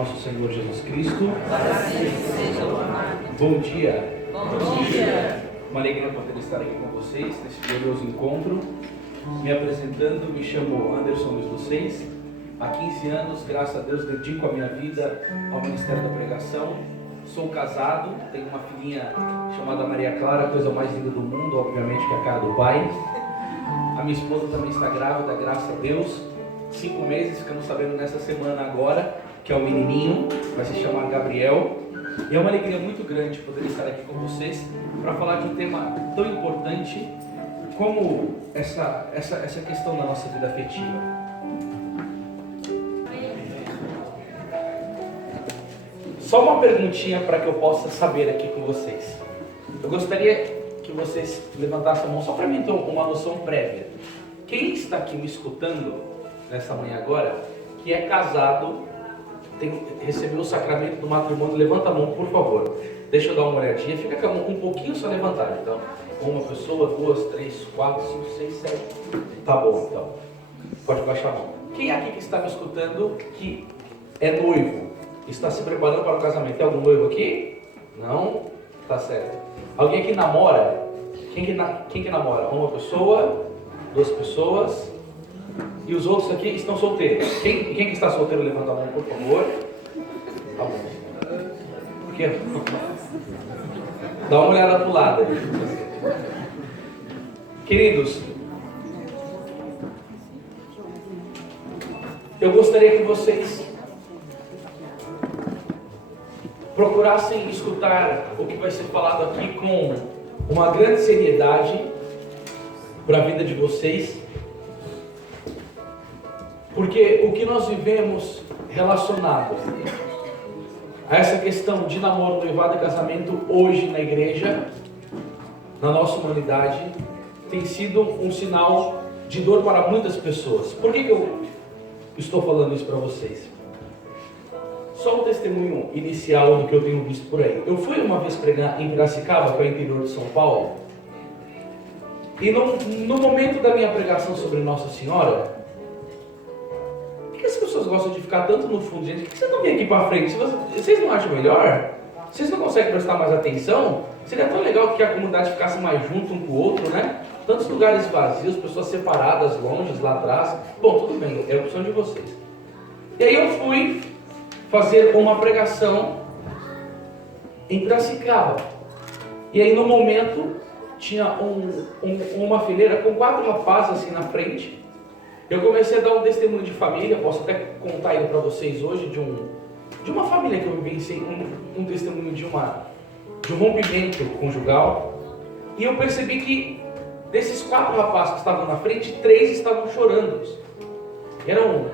nosso Senhor Jesus Cristo. Bom dia. Bom dia. Uma alegria poder estar aqui com vocês nesse glorioso encontro. Me apresentando, me chamo Anderson Luiz dos Seis. Há 15 anos, graças a Deus, dedico a minha vida ao Ministério da Pregação. Sou casado, tenho uma filhinha chamada Maria Clara, a coisa mais linda do mundo, obviamente que é a cara do pai. A minha esposa também está grávida, graças a Deus. 5 meses, ficamos sabendo nessa semana agora, que é o menininho, vai se chamar Gabriel. E é uma alegria muito grande poder estar aqui com vocês para falar de um tema tão importante como essa questão da nossa vida afetiva. Só uma perguntinha para que eu possa saber aqui com vocês. Eu gostaria que vocês levantassem a mão só para mim ter uma noção prévia. Quem está aqui me escutando nessa manhã agora, que é casado, recebeu o sacramento do matrimônio, levanta a mão, por favor. Deixa eu dar uma olhadinha, fica com a mão um pouquinho só levantada. Então, uma pessoa, 2, 3, 4, 5, 6, 7. Tá bom, então. Pode baixar a mão. Quem aqui que está me escutando que é noivo, está se preparando para o casamento? Tem algum noivo aqui? Não? Tá certo. Alguém que namora? Quem que namora? Uma pessoa? 2 pessoas? E os outros aqui estão solteiros. Quem que está solteiro, levanta a mão, por favor. Tá bom. Por quê? Dá uma olhada para o lado aí. Queridos, eu gostaria que vocês procurassem escutar o que vai ser falado aqui com uma grande seriedade para a vida de vocês, porque o que nós vivemos relacionado a essa questão de namoro, noivado e casamento hoje na igreja, na nossa humanidade, tem sido um sinal de dor para muitas pessoas. Por que eu estou falando isso para vocês? Só um testemunho inicial do que eu tenho visto por aí. Eu fui uma vez pregar em Piracicaba, que é o interior de São Paulo, e no momento da minha pregação sobre Nossa Senhora, por que as pessoas gostam de ficar tanto no fundo? Gente, por que vocês não vêm aqui para frente? Vocês não acham melhor? Vocês não conseguem prestar mais atenção? Seria tão legal que a comunidade ficasse mais junto um com o outro, né? Tantos lugares vazios, pessoas separadas, longe, lá atrás. Bom, tudo bem, é a opção de vocês. E aí eu fui fazer uma pregação em Piracicaba. E aí no momento tinha uma fileira com 4 rapazes assim na frente. Eu comecei a dar um testemunho de família, posso até contar ele para vocês hoje, de uma família que eu vivenciei, um testemunho de um rompimento conjugal. E eu percebi que desses 4 rapazes que estavam na frente, 3 estavam chorando. Eram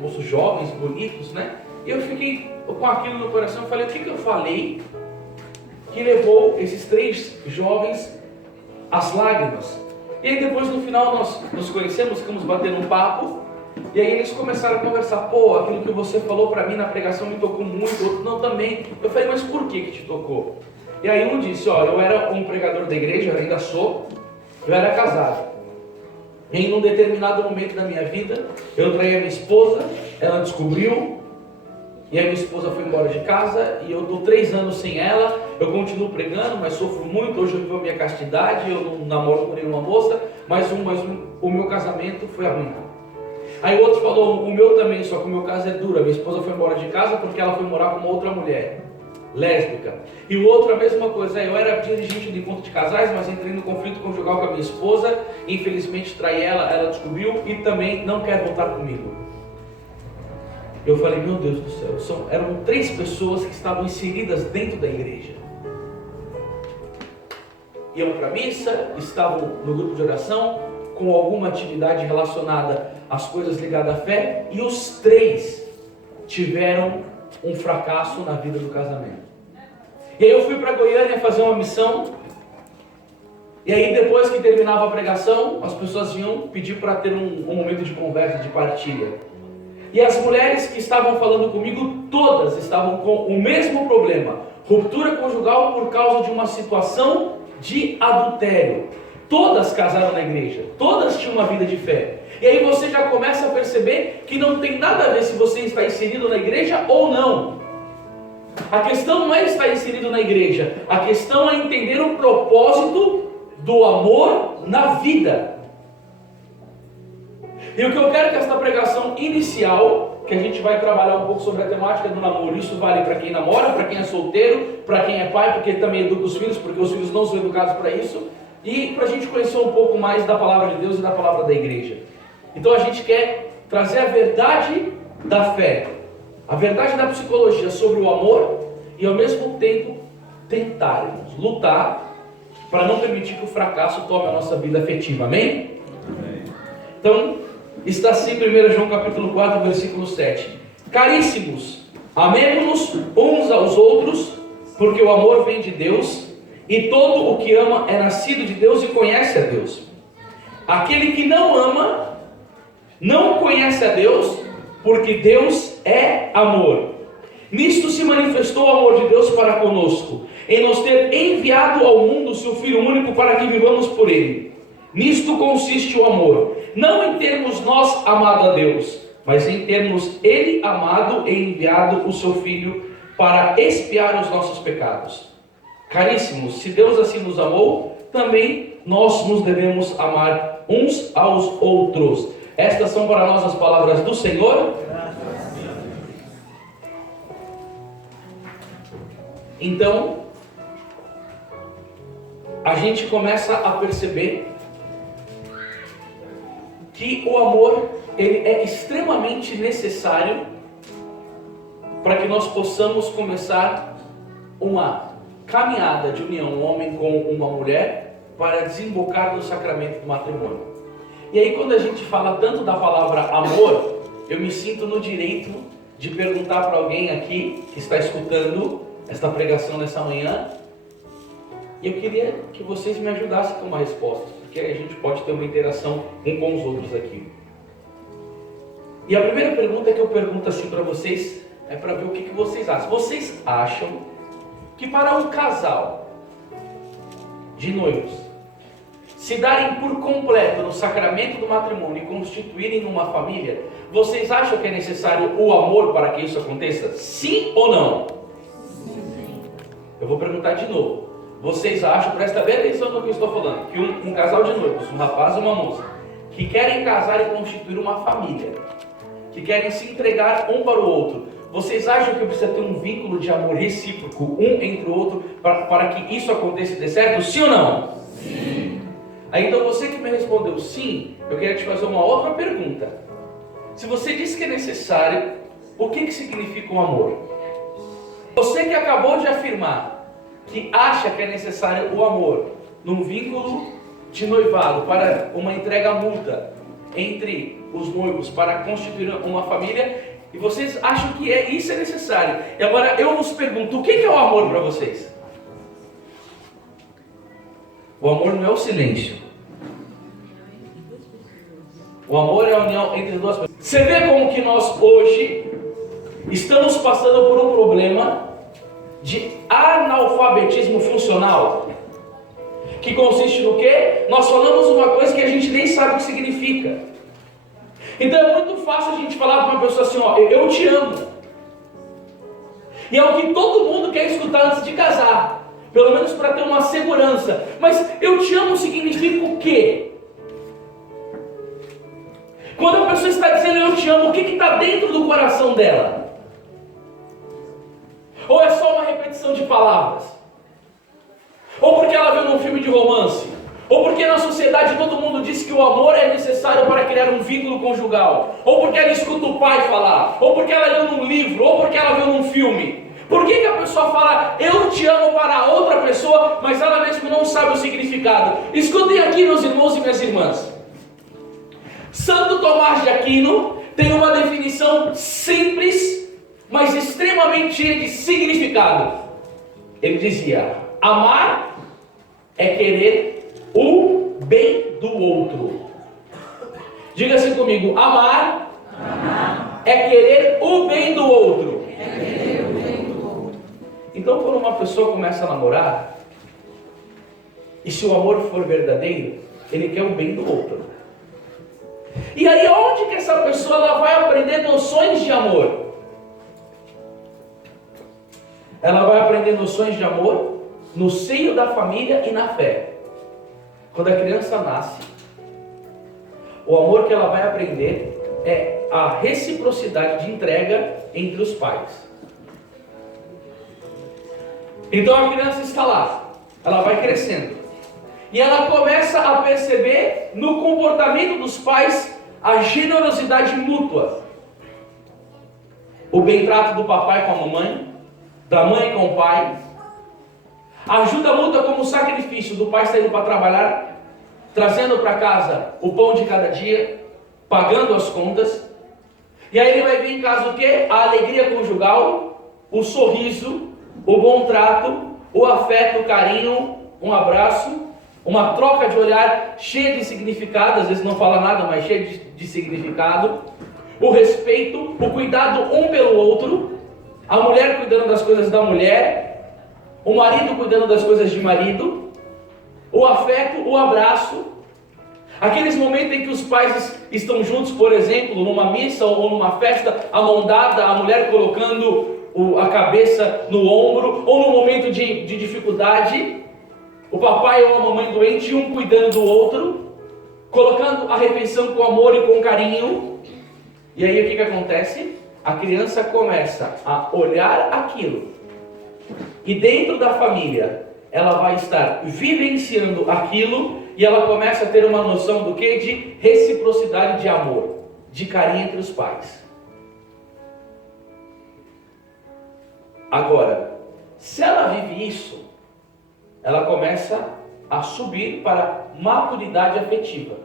moços jovens, bonitos, né? E eu fiquei com aquilo no coração e falei, o que eu falei que levou esses 3 jovens às lágrimas? E aí depois no final nós nos conhecemos, ficamos batendo um papo, e aí eles começaram a conversar, pô, aquilo que você falou para mim na pregação me tocou muito, outro não também. Eu falei, mas por que te tocou? E aí um disse, ó, eu era um pregador da igreja, eu ainda sou, eu era casado. E em um determinado momento da minha vida, eu traí a minha esposa, ela descobriu, e a minha esposa foi embora de casa, e eu estou 3 anos sem ela, eu continuo pregando, mas sofro muito, hoje eu vivo a minha castidade, eu não namoro com nenhuma moça, mas o meu casamento foi arruinado. Aí o outro falou, o meu também, só que o meu caso é duro, a minha esposa foi embora de casa porque ela foi morar com uma outra mulher, lésbica. E o outro a mesma coisa, eu era dirigente de encontro de casais, mas entrei no conflito conjugal com a minha esposa, infelizmente traí ela descobriu e também não quer voltar comigo. Eu falei, meu Deus do céu, eram 3 pessoas que estavam inseridas dentro da igreja. Iam para a missa, estavam no grupo de oração, com alguma atividade relacionada às coisas ligadas à fé, e os 3 tiveram um fracasso na vida do casamento. E aí eu fui para Goiânia fazer uma missão, e aí depois que terminava a pregação, as pessoas vinham pedir para ter um momento de conversa, de partilha. E as mulheres que estavam falando comigo, todas estavam com o mesmo problema. Ruptura conjugal por causa de uma situação de adultério. todas casaram na igreja, todas tinham uma vida de fé. E aí você já começa a perceber que não tem nada a ver se você está inserido na igreja ou não. A questão não é estar inserido na igreja, a questão é entender o propósito do amor na vida. E o que eu quero que esta pregação inicial, que a gente vai trabalhar um pouco sobre a temática do namoro, isso vale para quem namora, para quem é solteiro, para quem é pai, porque também educa os filhos, porque os filhos não são educados para isso, e para a gente conhecer um pouco mais da palavra de Deus e da palavra da igreja. Então a gente quer trazer a verdade da fé, a verdade da psicologia sobre o amor e ao mesmo tempo tentarmos lutar para não permitir que o fracasso tome a nossa vida afetiva, amém? Amém. Então, está assim 1 João capítulo 4, versículo 7. Caríssimos, amemo-nos uns aos outros, porque o amor vem de Deus, e todo o que ama é nascido de Deus e conhece a Deus. Aquele que não ama, não conhece a Deus, porque Deus é amor. Nisto se manifestou o amor de Deus para conosco, em nos ter enviado ao mundo o seu Filho único para que vivamos por ele. Nisto consiste o amor, não em termos nós amado a Deus, mas em termos ele amado e enviado o seu Filho para expiar os nossos pecados. Caríssimos, se Deus assim nos amou, também nós nos devemos amar uns aos outros. Estas são para nós as palavras do Senhor. Então, a gente começa a perceber que o amor, ele é extremamente necessário para que nós possamos começar uma caminhada de união, um homem com uma mulher, para desembocar no sacramento do matrimônio. E aí quando a gente fala tanto da palavra amor, eu me sinto no direito de perguntar para alguém aqui que está escutando esta pregação nessa manhã, e eu queria que vocês me ajudassem com uma resposta, porque a gente pode ter uma interação um com os outros aqui. E a primeira pergunta que eu pergunto assim para vocês é para ver o que vocês acham. Vocês acham que para um casal de noivos se darem por completo no sacramento do matrimônio e constituírem uma família, vocês acham que é necessário o amor para que isso aconteça? Sim ou não? Sim. Eu vou perguntar de novo. Vocês acham, presta bem atenção no que eu estou falando, que um casal de noivos, um rapaz e uma moça, que querem casar e constituir uma família, que querem se entregar um para o outro, vocês acham que precisa ter um vínculo de amor recíproco um entre o outro para que isso aconteça e dê certo? Sim ou não? Sim. Aí então você que me respondeu sim, eu queria te fazer uma outra pergunta. Se você disse que é necessário, o que significa o amor? Você que acabou de afirmar que acha que é necessário o amor num vínculo de noivado para uma entrega mútua entre os noivos para constituir uma família, e vocês acham que isso é necessário. E agora eu vos pergunto, o que é o amor para vocês? O amor não é o silêncio. O amor é a união entre duas pessoas. Você vê como que nós hoje estamos passando por um problema de analfabetismo funcional, que consiste no quê? Nós falamos uma coisa que a gente nem sabe o que significa. Então é muito fácil a gente falar para uma pessoa assim, ó, eu te amo. E é o que todo mundo quer escutar antes de casar, pelo menos para ter uma segurança. Mas eu te amo significa o quê? Quando a pessoa está dizendo eu te amo, o que está dentro do coração dela? Ou é só uma repetição de palavras? Ou porque ela viu num filme de romance? Ou porque na sociedade todo mundo diz que o amor é necessário para criar um vínculo conjugal? Ou porque ela escuta o pai falar? Ou porque ela leu num livro? Ou porque ela viu num filme? Por que a pessoa fala eu te amo para outra pessoa, mas ela mesma não sabe o significado? Escutem aqui, meus irmãos e minhas irmãs. Santo Tomás de Aquino tem uma definição simples, mas extremamente cheia de significado. Ele dizia: amar é querer o bem do outro. Diga assim comigo: amar é querer o bem do outro. Então, quando uma pessoa começa a namorar, E se o amor for verdadeiro, ele quer o bem do outro. E aí onde que essa pessoa ela vai aprender noções de amor? Ela vai aprender noções de amor no seio da família e na fé. Quando a criança nasce, o amor que ela vai aprender é a reciprocidade de entrega entre os pais. Então a criança está lá, ela vai crescendo. E ela começa a perceber no comportamento dos pais a generosidade mútua. O bem-trato do papai com a mamãe, da mãe com o pai. A ajuda mútua como sacrifício do pai saindo para trabalhar, trazendo para casa o pão de cada dia, pagando as contas. E aí ele vai ver em casa o quê? A alegria conjugal, o sorriso, o bom trato, o afeto, o carinho, um abraço, uma troca de olhar cheia de significado, às vezes não fala nada, mas cheia de significado, o respeito, o cuidado um pelo outro, a mulher cuidando das coisas da mulher, o marido cuidando das coisas de marido, o afeto, o abraço, aqueles momentos em que os pais estão juntos, por exemplo, numa missa ou numa festa, a mão dada, a mulher colocando a cabeça no ombro, ou no momento de dificuldade, o papai ou a mamãe doente, um cuidando do outro, colocando a refeição com amor e com carinho. E aí o que acontece? A criança começa a olhar aquilo, e dentro da família, ela vai estar vivenciando aquilo, e ela começa a ter uma noção do que? De reciprocidade de amor, de carinho entre os pais. Agora, se ela vive isso, ela começa a subir para maturidade afetiva.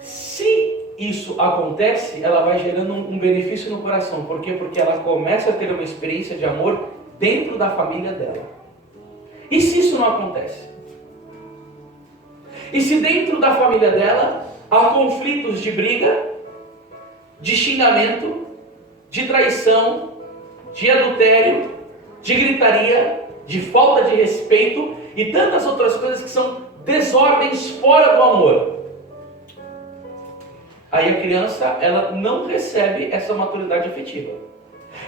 Se isso acontece, ela vai gerando um benefício no coração. Por quê? Porque ela começa a ter uma experiência de amor dentro da família dela. E se isso não acontece? E se dentro da família dela há conflitos de briga, de xingamento, de traição, de adultério, de gritaria, de falta de respeito e tantas outras coisas que são desordens fora do amor, aí a criança ela não recebe essa maturidade afetiva.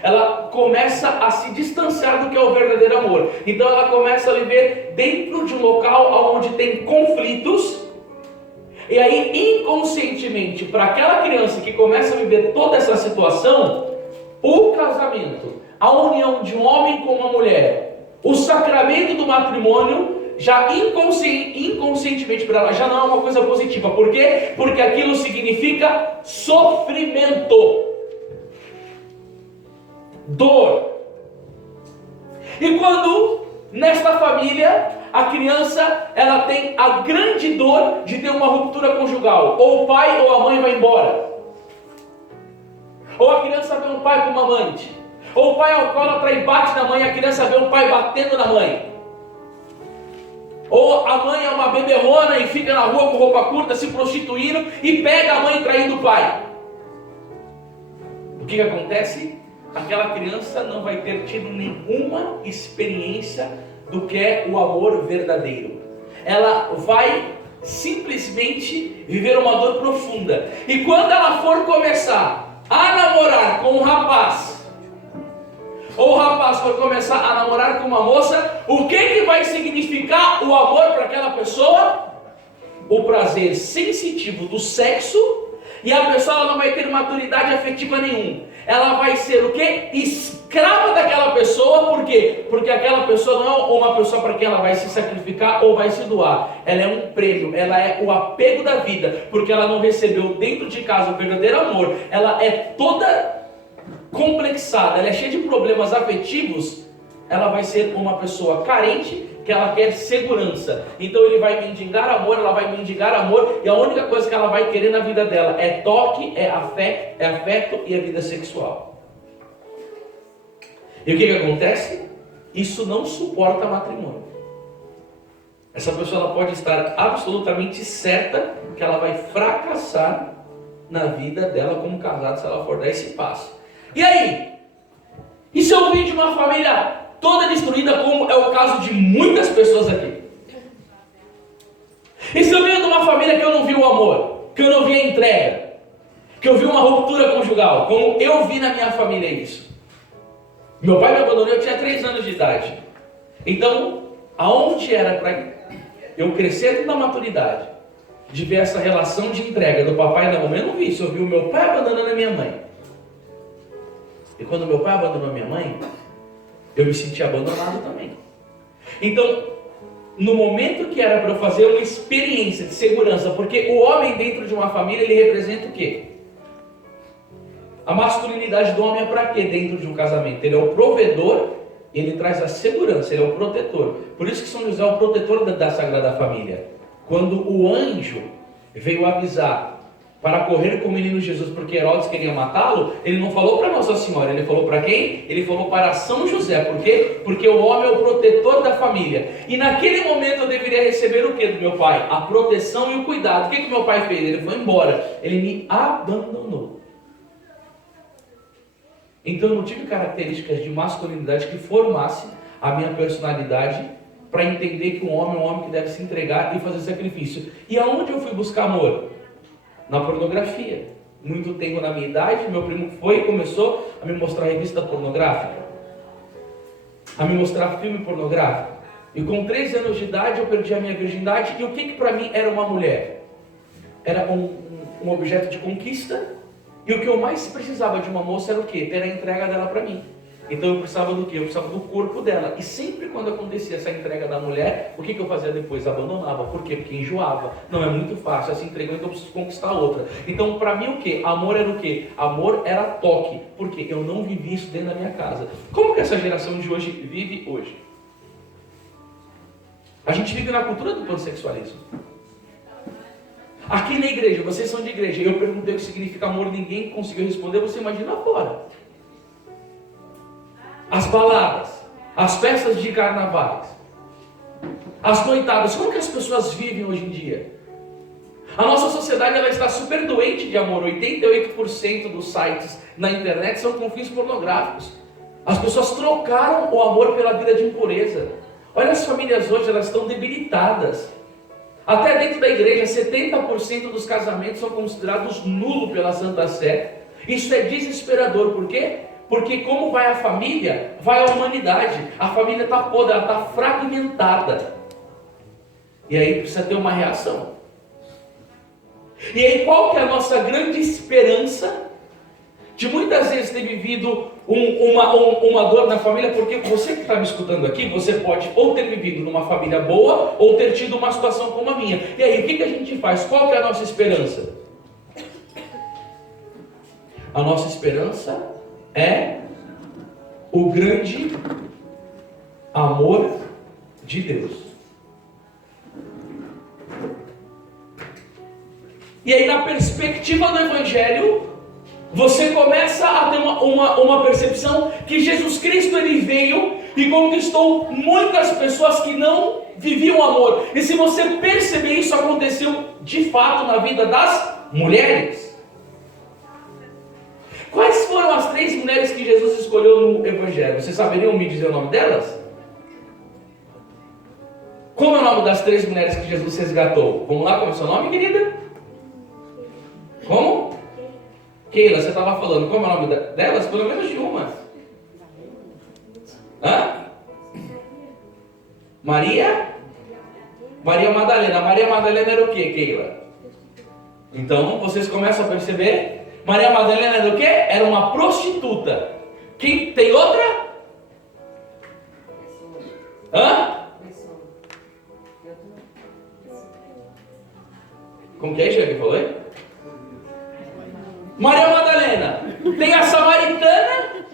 Ela começa a se distanciar do que é o verdadeiro amor. Então ela começa a viver dentro de um local onde tem conflitos. E aí inconscientemente, para aquela criança que começa a viver toda essa situação, o casamento, a união de um homem com uma mulher, o sacramento do matrimônio, já inconscientemente para ela, já não é uma coisa positiva. Por quê? Porque aquilo significa sofrimento, dor. E quando nesta família a criança ela tem a grande dor de ter uma ruptura conjugal, ou o pai ou a mãe vai embora, ou a criança vê um pai com uma amante, ou o pai alcoólatra e bate na mãe, a criança vê um pai batendo na mãe, ou a mãe é uma beberrona e fica na rua com roupa curta se prostituindo e pega a mãe traindo o pai. O que acontece? Aquela criança não vai ter tido nenhuma experiência do que é o amor verdadeiro. Ela vai simplesmente viver uma dor profunda. E quando ela for começar a namorar com um rapaz, ou o rapaz for começar a namorar com uma moça, o que vai significar o amor para aquela pessoa? O prazer sensitivo do sexo, e a pessoa ela não vai ter maturidade afetiva nenhuma. Ela vai ser o quê? Escrava daquela pessoa. Por quê? Porque aquela pessoa não é uma pessoa para quem ela vai se sacrificar ou vai se doar. Ela é um prêmio, ela é o apego da vida, porque ela não recebeu dentro de casa o verdadeiro amor. Ela é toda complexada, ela é cheia de problemas afetivos. Ela vai ser uma pessoa carente, que ela quer segurança. Então ele vai mendigar amor, ela vai mendigar amor, e a única coisa que ela vai querer na vida dela é toque, é afeto e a vida sexual. E o que acontece? Isso não suporta matrimônio. Essa pessoa ela pode estar absolutamente certa que ela vai fracassar na vida dela como casado se ela for dar esse passo. E aí? E se eu vim de uma família toda destruída, como é o caso de muitas pessoas aqui? E se eu venho de uma família que eu não vi o amor, que eu não vi a entrega, que eu vi uma ruptura conjugal, como eu vi na minha família isso. Meu pai me abandonou, eu tinha 3 anos de idade. Então, aonde era para eu crescer na maturidade, de ver essa relação de entrega do papai e da mamãe, eu não vi isso. Eu vi o meu pai abandonando a minha mãe. E quando meu pai abandonou a minha mãe, eu me senti abandonado também. Então, no momento que era para eu fazer uma experiência de segurança, porque o homem dentro de uma família, ele representa o quê? A masculinidade do homem é para quê dentro de um casamento? Ele é o provedor, ele traz a segurança, ele é o protetor. Por isso que São José é o protetor da Sagrada Família. Quando o anjo veio avisar para correr com o menino Jesus, porque Herodes queria matá-lo, ele não falou para Nossa Senhora, ele falou para quem? Ele falou para São José. Por quê? Porque o homem é o protetor da família. E naquele momento eu deveria receber o que do meu pai? A proteção e o cuidado. O que meu pai fez? Ele foi embora. Ele me abandonou. Então eu não tive características de masculinidade que formasse a minha personalidade para entender que um homem é um homem que deve se entregar e fazer sacrifício. E aonde eu fui buscar amor? Na pornografia. Muito tempo na minha idade, meu primo foi e começou a me mostrar revista pornográfica, a me mostrar filme pornográfico. E com 13 anos de idade eu perdi a minha virgindade. E o que para mim era uma mulher? Era um objeto de conquista. E o que eu mais precisava de uma moça era o quê? Ter a entrega dela para mim. Então eu precisava do quê? Eu precisava do corpo dela. E sempre quando acontecia essa entrega da mulher, o que eu fazia depois? Abandonava. Por quê? Porque enjoava. Não é muito fácil, essa entregou, então eu preciso conquistar outra. Então para mim o quê? Amor era o quê? Amor era toque. Por quê? Eu não vivi isso dentro da minha casa. Como que essa geração de hoje vive hoje? A gente vive na cultura do pansexualismo. Aqui na igreja, vocês são de igreja, eu perguntei o que significa amor, ninguém conseguiu responder, você imagina fora. As baladas, as festas de carnavais, as noitadas, como que as pessoas vivem hoje em dia? A nossa sociedade ela está super doente de amor, 88% dos sites na internet são com fins pornográficos. As pessoas trocaram o amor pela vida de impureza. Olha as famílias hoje, elas estão debilitadas. Até dentro da igreja, 70% dos casamentos são considerados nulos pela Santa Sé. Isso é desesperador, por quê? Porque como vai a família, vai a humanidade. A família está podre, ela está fragmentada. E aí precisa ter uma reação. E aí qual que é a nossa grande esperança de muitas vezes ter vivido uma dor na família? Porque você que está me escutando aqui, você pode ou ter vivido numa família boa, ou ter tido uma situação como a minha. E aí, o que a gente faz? Qual que é a nossa esperança? A nossa esperança é o grande amor de Deus. E aí, na perspectiva do Evangelho, você começa a ter uma percepção que Jesus Cristo ele veio e conquistou muitas pessoas que não viviam amor. E se você perceber, isso aconteceu de fato na vida das mulheres. Quais foram as 3 mulheres que Jesus escolheu no Evangelho? Vocês saberiam me dizer o nome delas? Como é o nome das 3 mulheres que Jesus resgatou? Vamos lá, como é o seu nome, querida? Como? Keila, você estava falando, como é o nome delas? Pelo menos de uma. Hã? Maria? Maria Madalena. Maria Madalena era o que, Keila? Então, vocês começam a perceber? Maria Madalena era o que? Era uma prostituta. Quem tem outra? Hã? Como que é, Jean, que falou aí? Maria Madalena. Tem a samaritana.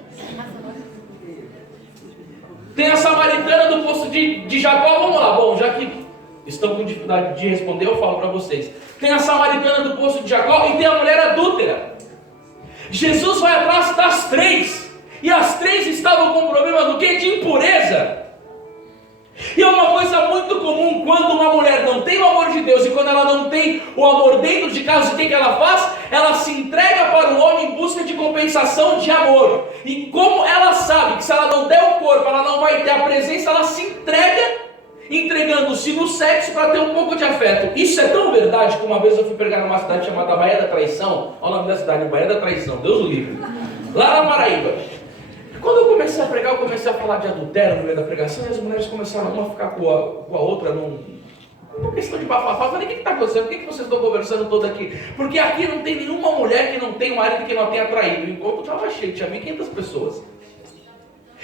Tem a samaritana do poço de Jacó. Vamos lá, bom, já que estão com dificuldade de responder, eu falo para vocês. Tem a samaritana do poço de Jacó e tem a mulher adúltera. Jesus vai atrás das 3. E as 3 estavam com problema do quê? De impureza. E é uma coisa muito comum quando uma mulher não tem o amor de Deus e quando ela não tem o amor dentro de casa, o que ela faz? Ela se entrega para o homem em busca de compensação de amor. E como ela sabe que se ela não der o corpo, ela não vai ter a presença, ela se entrega entregando-se no sexo para ter um pouco de afeto. Isso é tão verdade que uma vez eu fui pregar numa cidade chamada Baía da Traição. Olha o nome da cidade, Baía da Traição, Deus o livre. Lá na Paraíba. Quando eu comecei a pregar, eu comecei a falar de adultério no meio da pregação, e as mulheres começaram uma a ficar com a outra numa questão de bafafá. Eu falei, o que está acontecendo? Por que vocês estão conversando todo aqui? Porque aqui não tem nenhuma mulher que não tem um marido que não tenha traído. O encontro estava cheio, tinha 1.500 pessoas.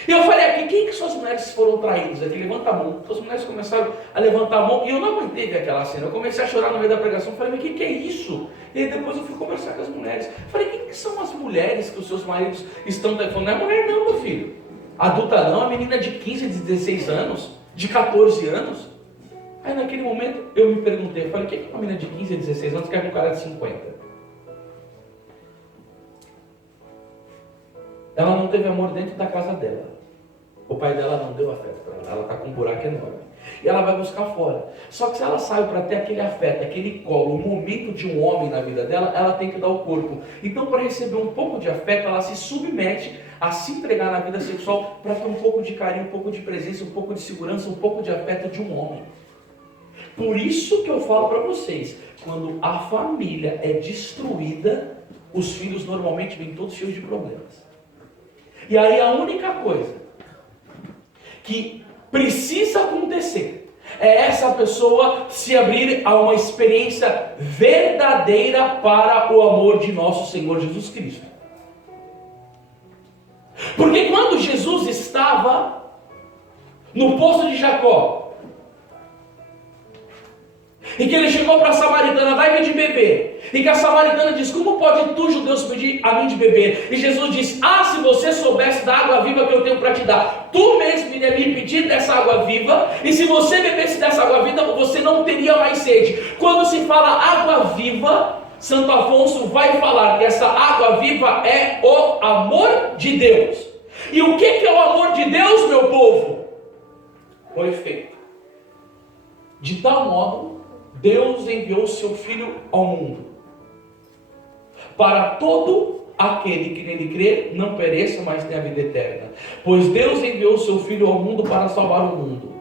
E eu falei aqui, quem que suas mulheres foram traídas? Aqui, levanta a mão. As mulheres começaram a levantar a mão, e eu não aguentei ver aquela cena. Eu comecei a chorar no meio da pregação. Eu falei, mas o que é isso? E aí depois eu fui conversar com as mulheres. Eu falei, quem que são as mulheres que os seus maridos estão falando? Não é mulher não, meu filho. Adulta não, a menina de 15, de 16 anos, de 14 anos. Aí naquele momento eu me perguntei, eu falei, o que uma menina de 15, 16 anos quer com um cara de 50? Ela não teve amor dentro da casa dela. O pai dela não deu afeto para ela. Ela está com um buraco enorme. E ela vai buscar fora. Só que se ela sai para ter aquele afeto, aquele colo, o momento de um homem na vida dela, ela tem que dar o corpo. Então, para receber um pouco de afeto, ela se submete a se entregar na vida sexual para ter um pouco de carinho, um pouco de presença, um pouco de segurança, um pouco de afeto de um homem. Por isso que eu falo para vocês, quando a família é destruída, os filhos normalmente vêm todos cheios de problemas. E aí a única coisa que precisa acontecer é essa pessoa se abrir a uma experiência verdadeira para o amor de nosso Senhor Jesus Cristo. Porque quando Jesus estava no poço de Jacó, e que ele chegou para a samaritana, dai-me de beber. E que a samaritana diz, como pode tu, judeus, pedir a mim de beber? E Jesus diz, se você soubesse da água viva que eu tenho para te dar, tu mesmo iria me pedir dessa água viva, e se você bebesse dessa água viva, você não teria mais sede. Quando se fala água viva, Santo Afonso vai falar que essa água viva é o amor de Deus. E o que é o amor de Deus, meu povo? Foi feito de tal modo, Deus enviou o seu Filho ao mundo, para todo aquele que nele crê, não pereça, mas tenha a vida eterna. Pois Deus enviou o seu Filho ao mundo para salvar o mundo.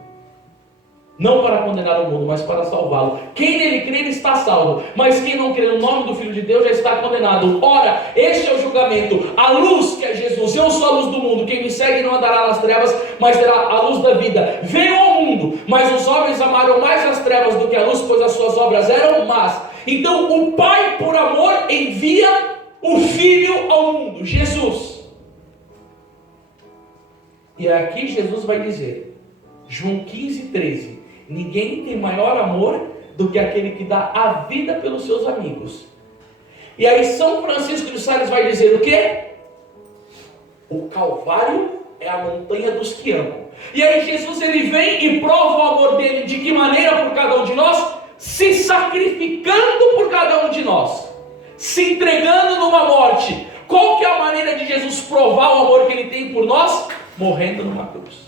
Não para condenar o mundo, mas para salvá-lo. Quem nele crê, ele está salvo. Mas quem não crê no nome do Filho de Deus, já está condenado. Ora, este é o julgamento. A luz, que é Jesus, eu sou a luz do mundo. Quem me segue não andará nas trevas, mas terá a luz da vida. Veio ao mundo, mas os homens amaram mais as trevas do que a luz, pois as suas obras eram más. Então o Pai, por amor, envia o Filho ao mundo, Jesus. E aqui Jesus vai dizer, João 15, 13, ninguém tem maior amor do que aquele que dá a vida pelos seus amigos. E aí São Francisco de Sales vai dizer o quê? O Calvário é a montanha dos que amam. E aí Jesus ele vem e prova o amor dele de que maneira por cada um de nós? Se sacrificando por cada um de nós, se entregando numa morte. Qual que é a maneira de Jesus provar o amor que ele tem por nós? Morrendo numa cruz.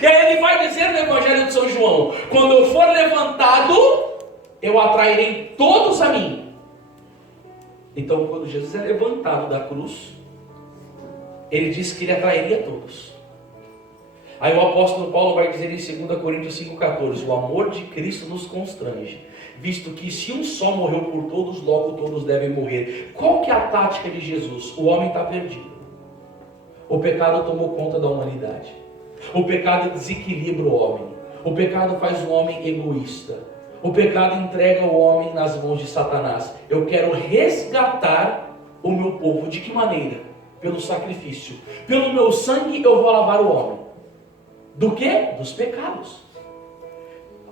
E aí ele vai dizer no Evangelho de São João, quando eu for levantado, eu atrairei todos a mim. Então quando Jesus é levantado da cruz, ele diz que ele atrairia todos. Aí o apóstolo Paulo vai dizer em 2 Coríntios 5,14, o amor de Cristo nos constrange, visto que se um só morreu por todos, logo todos devem morrer. Qual que é a tática de Jesus? O homem está perdido. O pecado tomou conta da humanidade. O pecado desequilibra o homem. O pecado faz o homem egoísta. O pecado entrega o homem nas mãos de Satanás. Eu quero resgatar o meu povo. De que maneira? Pelo sacrifício. Pelo meu sangue eu vou lavar o homem. Do que? Dos pecados.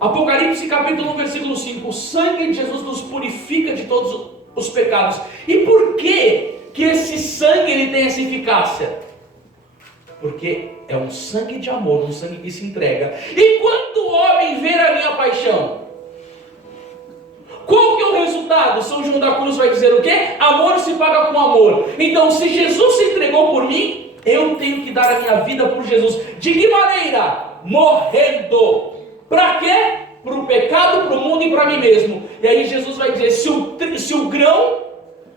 Apocalipse capítulo 1, versículo 5. O sangue de Jesus nos purifica de todos os pecados. E por que esse sangue ele tem essa eficácia? Porque é um sangue de amor, um sangue que se entrega. E quando o homem ver a minha paixão, qual que é o resultado? São João da Cruz vai dizer o quê? Amor se paga com amor. Então se Jesus se entregou por mim, eu tenho que dar a minha vida por Jesus. De que maneira? Morrendo. Para quê? Para o pecado, para o mundo e para mim mesmo. E aí Jesus vai dizer, se o grão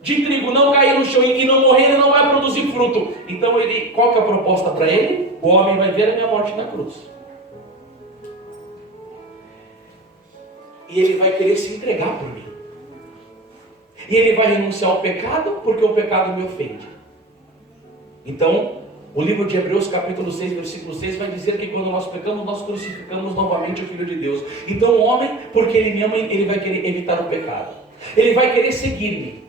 de trigo não cair no chão e não morrer, ele não vai produzir fruto. Então qual que é a proposta para ele? O homem vai ver a minha morte na cruz. e ele vai querer se entregar por mim. E ele vai renunciar ao pecado, porque o pecado me ofende. Então, o livro de Hebreus, capítulo 6, versículo 6, vai dizer que quando nós pecamos, nós crucificamos novamente o Filho de Deus. Então o homem, porque ele me ama, ele vai querer evitar o pecado. Ele vai querer seguir-me,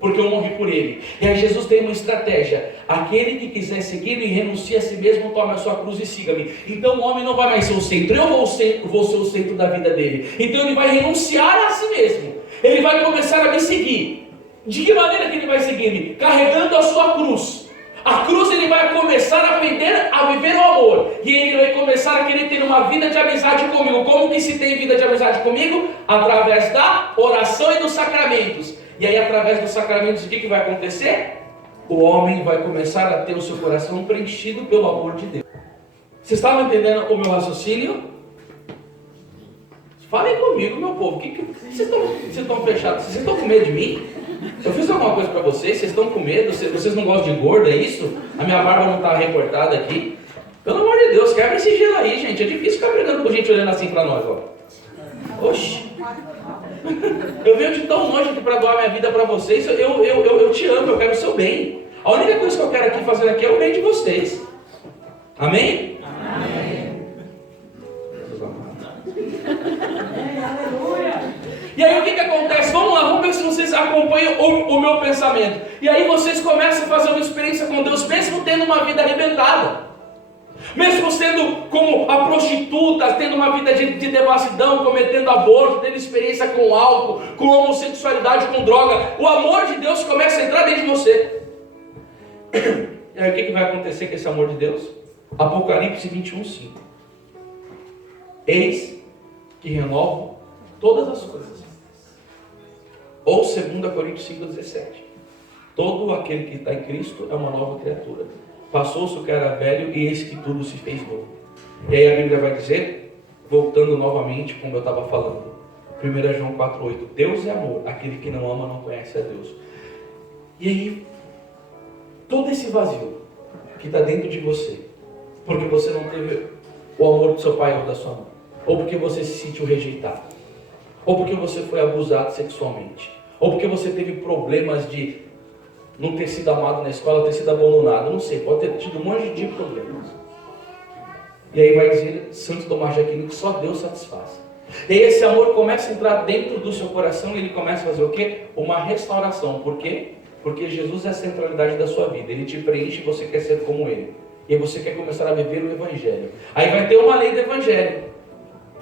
porque eu morri por ele. E aí Jesus tem uma estratégia: aquele que quiser seguir-me, renuncie a si mesmo, tome a sua cruz e siga-me. Então o homem não vai mais ser o centro, eu vou ser o centro da vida dele. Então ele vai renunciar a si mesmo. Ele vai começar a me seguir. De que maneira que ele vai seguir-me? Carregando a sua cruz. A cruz ele vai começar a aprender a viver o amor. E ele vai começar a querer ter uma vida de amizade comigo. Como que se tem vida de amizade comigo? Através da oração e dos sacramentos. E aí através dos sacramentos o que vai acontecer? O homem vai começar a ter o seu coração preenchido pelo amor de Deus. Vocês estavam entendendo o meu raciocínio? Falem comigo, meu povo. Vocês estão fechados? Vocês estão com medo de mim? Eu fiz alguma coisa para vocês? Vocês estão com medo? Vocês não gostam de gordo, é isso? A minha barba não está recortada aqui? Pelo amor de Deus, quebra esse gelo aí, gente. É difícil ficar brigando com gente olhando assim para nós, ó. Oxi. Eu venho de tão longe aqui para doar minha vida para vocês. Eu te amo, eu quero o seu bem. A única coisa que eu quero aqui fazer aqui é o bem de vocês. Amém? Amém. E aí o que acontece? Vamos lá, vamos ver se vocês acompanham o meu pensamento. E aí vocês começam a fazer uma experiência com Deus, mesmo tendo uma vida arrebentada. Mesmo sendo como a prostituta, tendo uma vida de devassidão, cometendo aborto, tendo experiência com álcool, com homossexualidade, com droga, o amor de Deus começa a entrar dentro de você. E aí o que vai acontecer com esse amor de Deus? Apocalipse 21:5. Eis que renovo todas as coisas. Ou 2 Coríntios 5,17. Todo aquele que está em Cristo é uma nova criatura. Passou-se o que era velho e eis que tudo se fez novo. E aí a Bíblia vai dizer, voltando novamente como eu estava falando, 1 João 4,8. Deus é amor, aquele que não ama não conhece a Deus. E aí, todo esse vazio que está dentro de você, porque você não teve o amor do seu pai ou da sua mãe, ou porque você se sentiu rejeitado, ou porque você foi abusado sexualmente, ou porque você teve problemas de não ter sido amado na escola, ter sido abandonado, não sei, pode ter tido um monte de problemas. E aí vai dizer Santo Tomás de Aquino que só Deus satisfaz. E aí esse amor começa a entrar dentro do seu coração e ele começa a fazer o quê? Uma restauração. Por quê? Porque Jesus é a centralidade da sua vida. Ele te preenche e você quer ser como Ele. E aí você quer começar a viver o Evangelho. Aí vai ter uma lei do Evangelho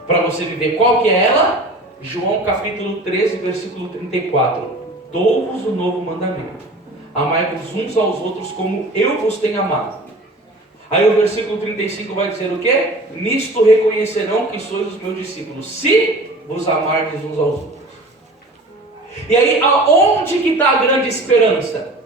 para você viver. Qual que é ela? João capítulo 13, versículo 34. Dou-vos um novo mandamento. Amai-vos uns aos outros como eu vos tenho amado. Aí o versículo 35 vai dizer o quê? Nisto reconhecerão que sois os meus discípulos, se vos amardes uns aos outros. E aí, aonde que está a grande esperança?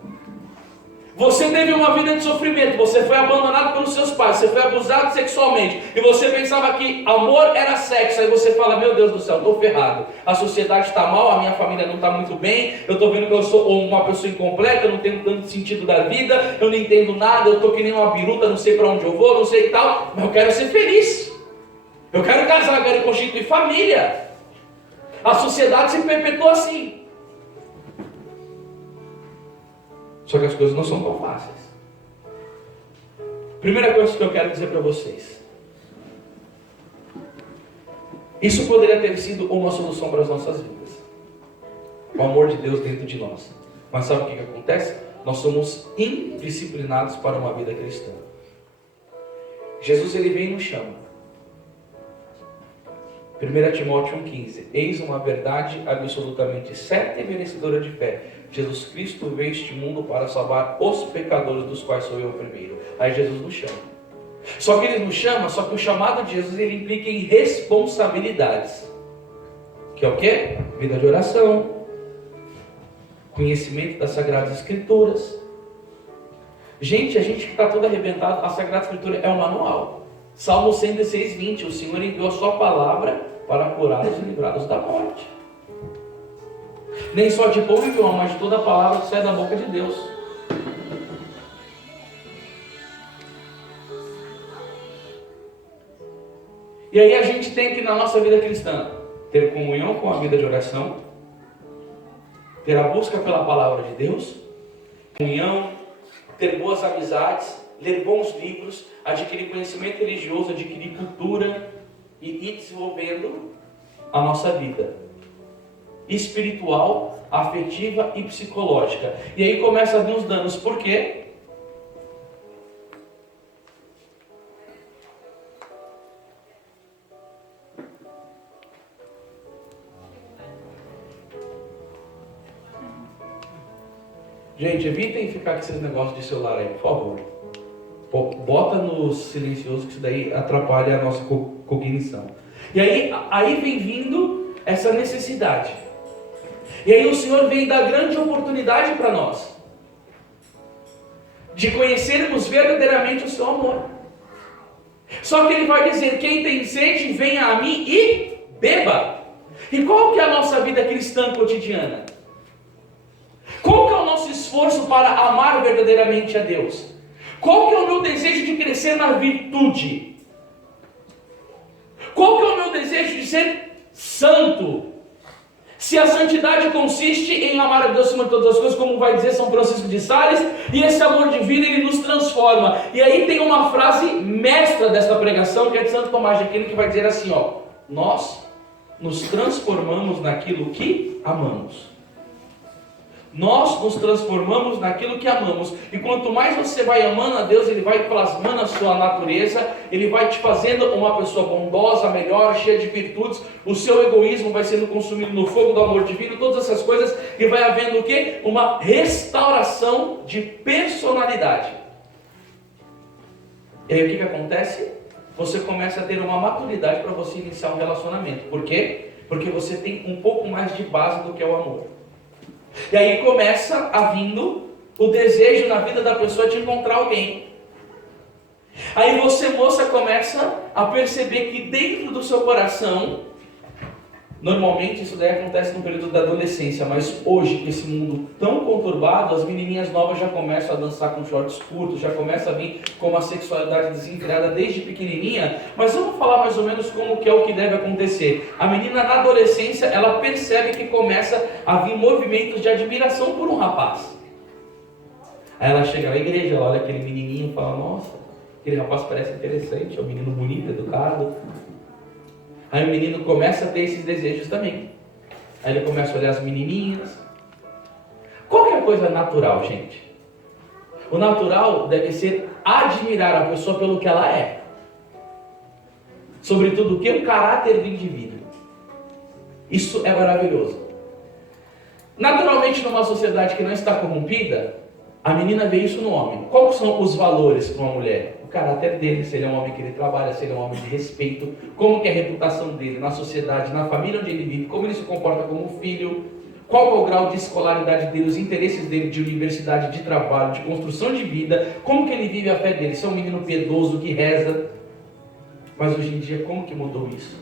Você teve uma vida de sofrimento, você foi abandonado pelos seus pais, você foi abusado sexualmente, e você pensava que amor era sexo, aí você fala, meu Deus do céu, estou ferrado, a sociedade está mal, a minha família não está muito bem, eu estou vendo que eu sou uma pessoa incompleta, eu não tenho tanto sentido da vida, eu não entendo nada, eu estou que nem uma biruta, não sei para onde eu vou, não sei e tal, mas eu quero ser feliz, eu quero casar, eu quero constituir família. A sociedade se perpetua assim. Só que as coisas não são tão fáceis. Primeira coisa que eu quero dizer para vocês. Isso poderia ter sido uma solução para as nossas vidas. O amor de Deus dentro de nós. Mas sabe o que acontece? Nós somos indisciplinados para uma vida cristã. Jesus ele vem e nos chama. 1 Timóteo 1,15. Eis uma verdade absolutamente certa e merecedora de fé. Jesus Cristo veio a este mundo para salvar os pecadores, dos quais sou eu o primeiro. Aí Jesus nos chama. Só que ele nos chama, só que o chamado de Jesus ele implica em responsabilidades. Que é o quê? Vida de oração, conhecimento das Sagradas Escrituras. Gente, a gente que está todo arrebentado, a Sagrada Escritura é um manual. Salmo 116:20, o Senhor enviou a sua palavra para curá-los e livrá-los da morte. Nem só de pão e pão, mas de toda a palavra que sai da boca de Deus. E aí a gente tem que na nossa vida cristã ter comunhão com a vida de oração, ter a busca pela palavra de Deus, comunhão, ter boas amizades, ler bons livros, adquirir conhecimento religioso, adquirir cultura e ir desenvolvendo a nossa vida espiritual, afetiva e psicológica. E aí começa a vir os danos. Por quê? Gente, evitem ficar com esses negócios de celular aí, por favor. Bota no silencioso, que isso daí atrapalha a nossa cognição. E aí vem vindo essa necessidade. E aí o Senhor vem dar grande oportunidade para nós de conhecermos verdadeiramente o seu amor. Só que Ele vai dizer: quem tem sede, venha a mim e beba. E qual que é a nossa vida cristã cotidiana? Qual que é o nosso esforço para amar verdadeiramente a Deus? Qual que é o meu desejo de crescer na virtude? Qual que é o meu desejo de ser santo? Se a santidade consiste em amar a Deus acima de todas as coisas, como vai dizer São Francisco de Sales, e esse amor divino, ele nos transforma. E aí tem uma frase mestra desta pregação, que é de Santo Tomás de Aquino, que vai dizer assim, ó: nós nos transformamos naquilo que amamos. Nós nos transformamos naquilo que amamos. E quanto mais você vai amando a Deus, Ele vai plasmando a sua natureza, Ele vai te fazendo uma pessoa bondosa, melhor, cheia de virtudes. O seu egoísmo vai sendo consumido no fogo do amor divino, todas essas coisas. E vai havendo o quê? Uma restauração de personalidade. E aí o que acontece? Você começa a ter uma maturidade para você iniciar um relacionamento. Por quê? Porque você tem um pouco mais de base do que é o amor. E aí começa a vindo o desejo na vida da pessoa de encontrar alguém. Aí você, moça, começa a perceber que dentro do seu coração, normalmente isso daí acontece no período da adolescência, mas hoje, com esse mundo tão conturbado, as menininhas novas já começam a dançar com shorts curtos, já começa a vir com uma sexualidade desenfreada desde pequenininha. Mas vamos falar mais ou menos como que é o que deve acontecer. A menina na adolescência, ela percebe que começa a vir movimentos de admiração por um rapaz. Aí ela chega na igreja, ela olha aquele menininho e fala: nossa, aquele rapaz parece interessante, é um menino bonito, educado. Aí o menino começa a ter esses desejos também. Aí ele começa a olhar as menininhas. Qual que é a coisa natural, gente? O natural deve ser admirar a pessoa pelo que ela é. Sobretudo o que? O caráter do indivíduo. Isso é maravilhoso. Naturalmente, numa sociedade que não está corrompida, a menina vê isso no homem. Quais são os valores para uma mulher? O caráter dele, se ele é um homem que ele trabalha, se ele é um homem de respeito, como que é a reputação dele na sociedade, na família onde ele vive, como ele se comporta como filho, qual é o grau de escolaridade dele, os interesses dele de universidade, de trabalho, de construção de vida, como que ele vive a fé dele, se é um menino piedoso que reza. Mas hoje em dia, como que mudou isso?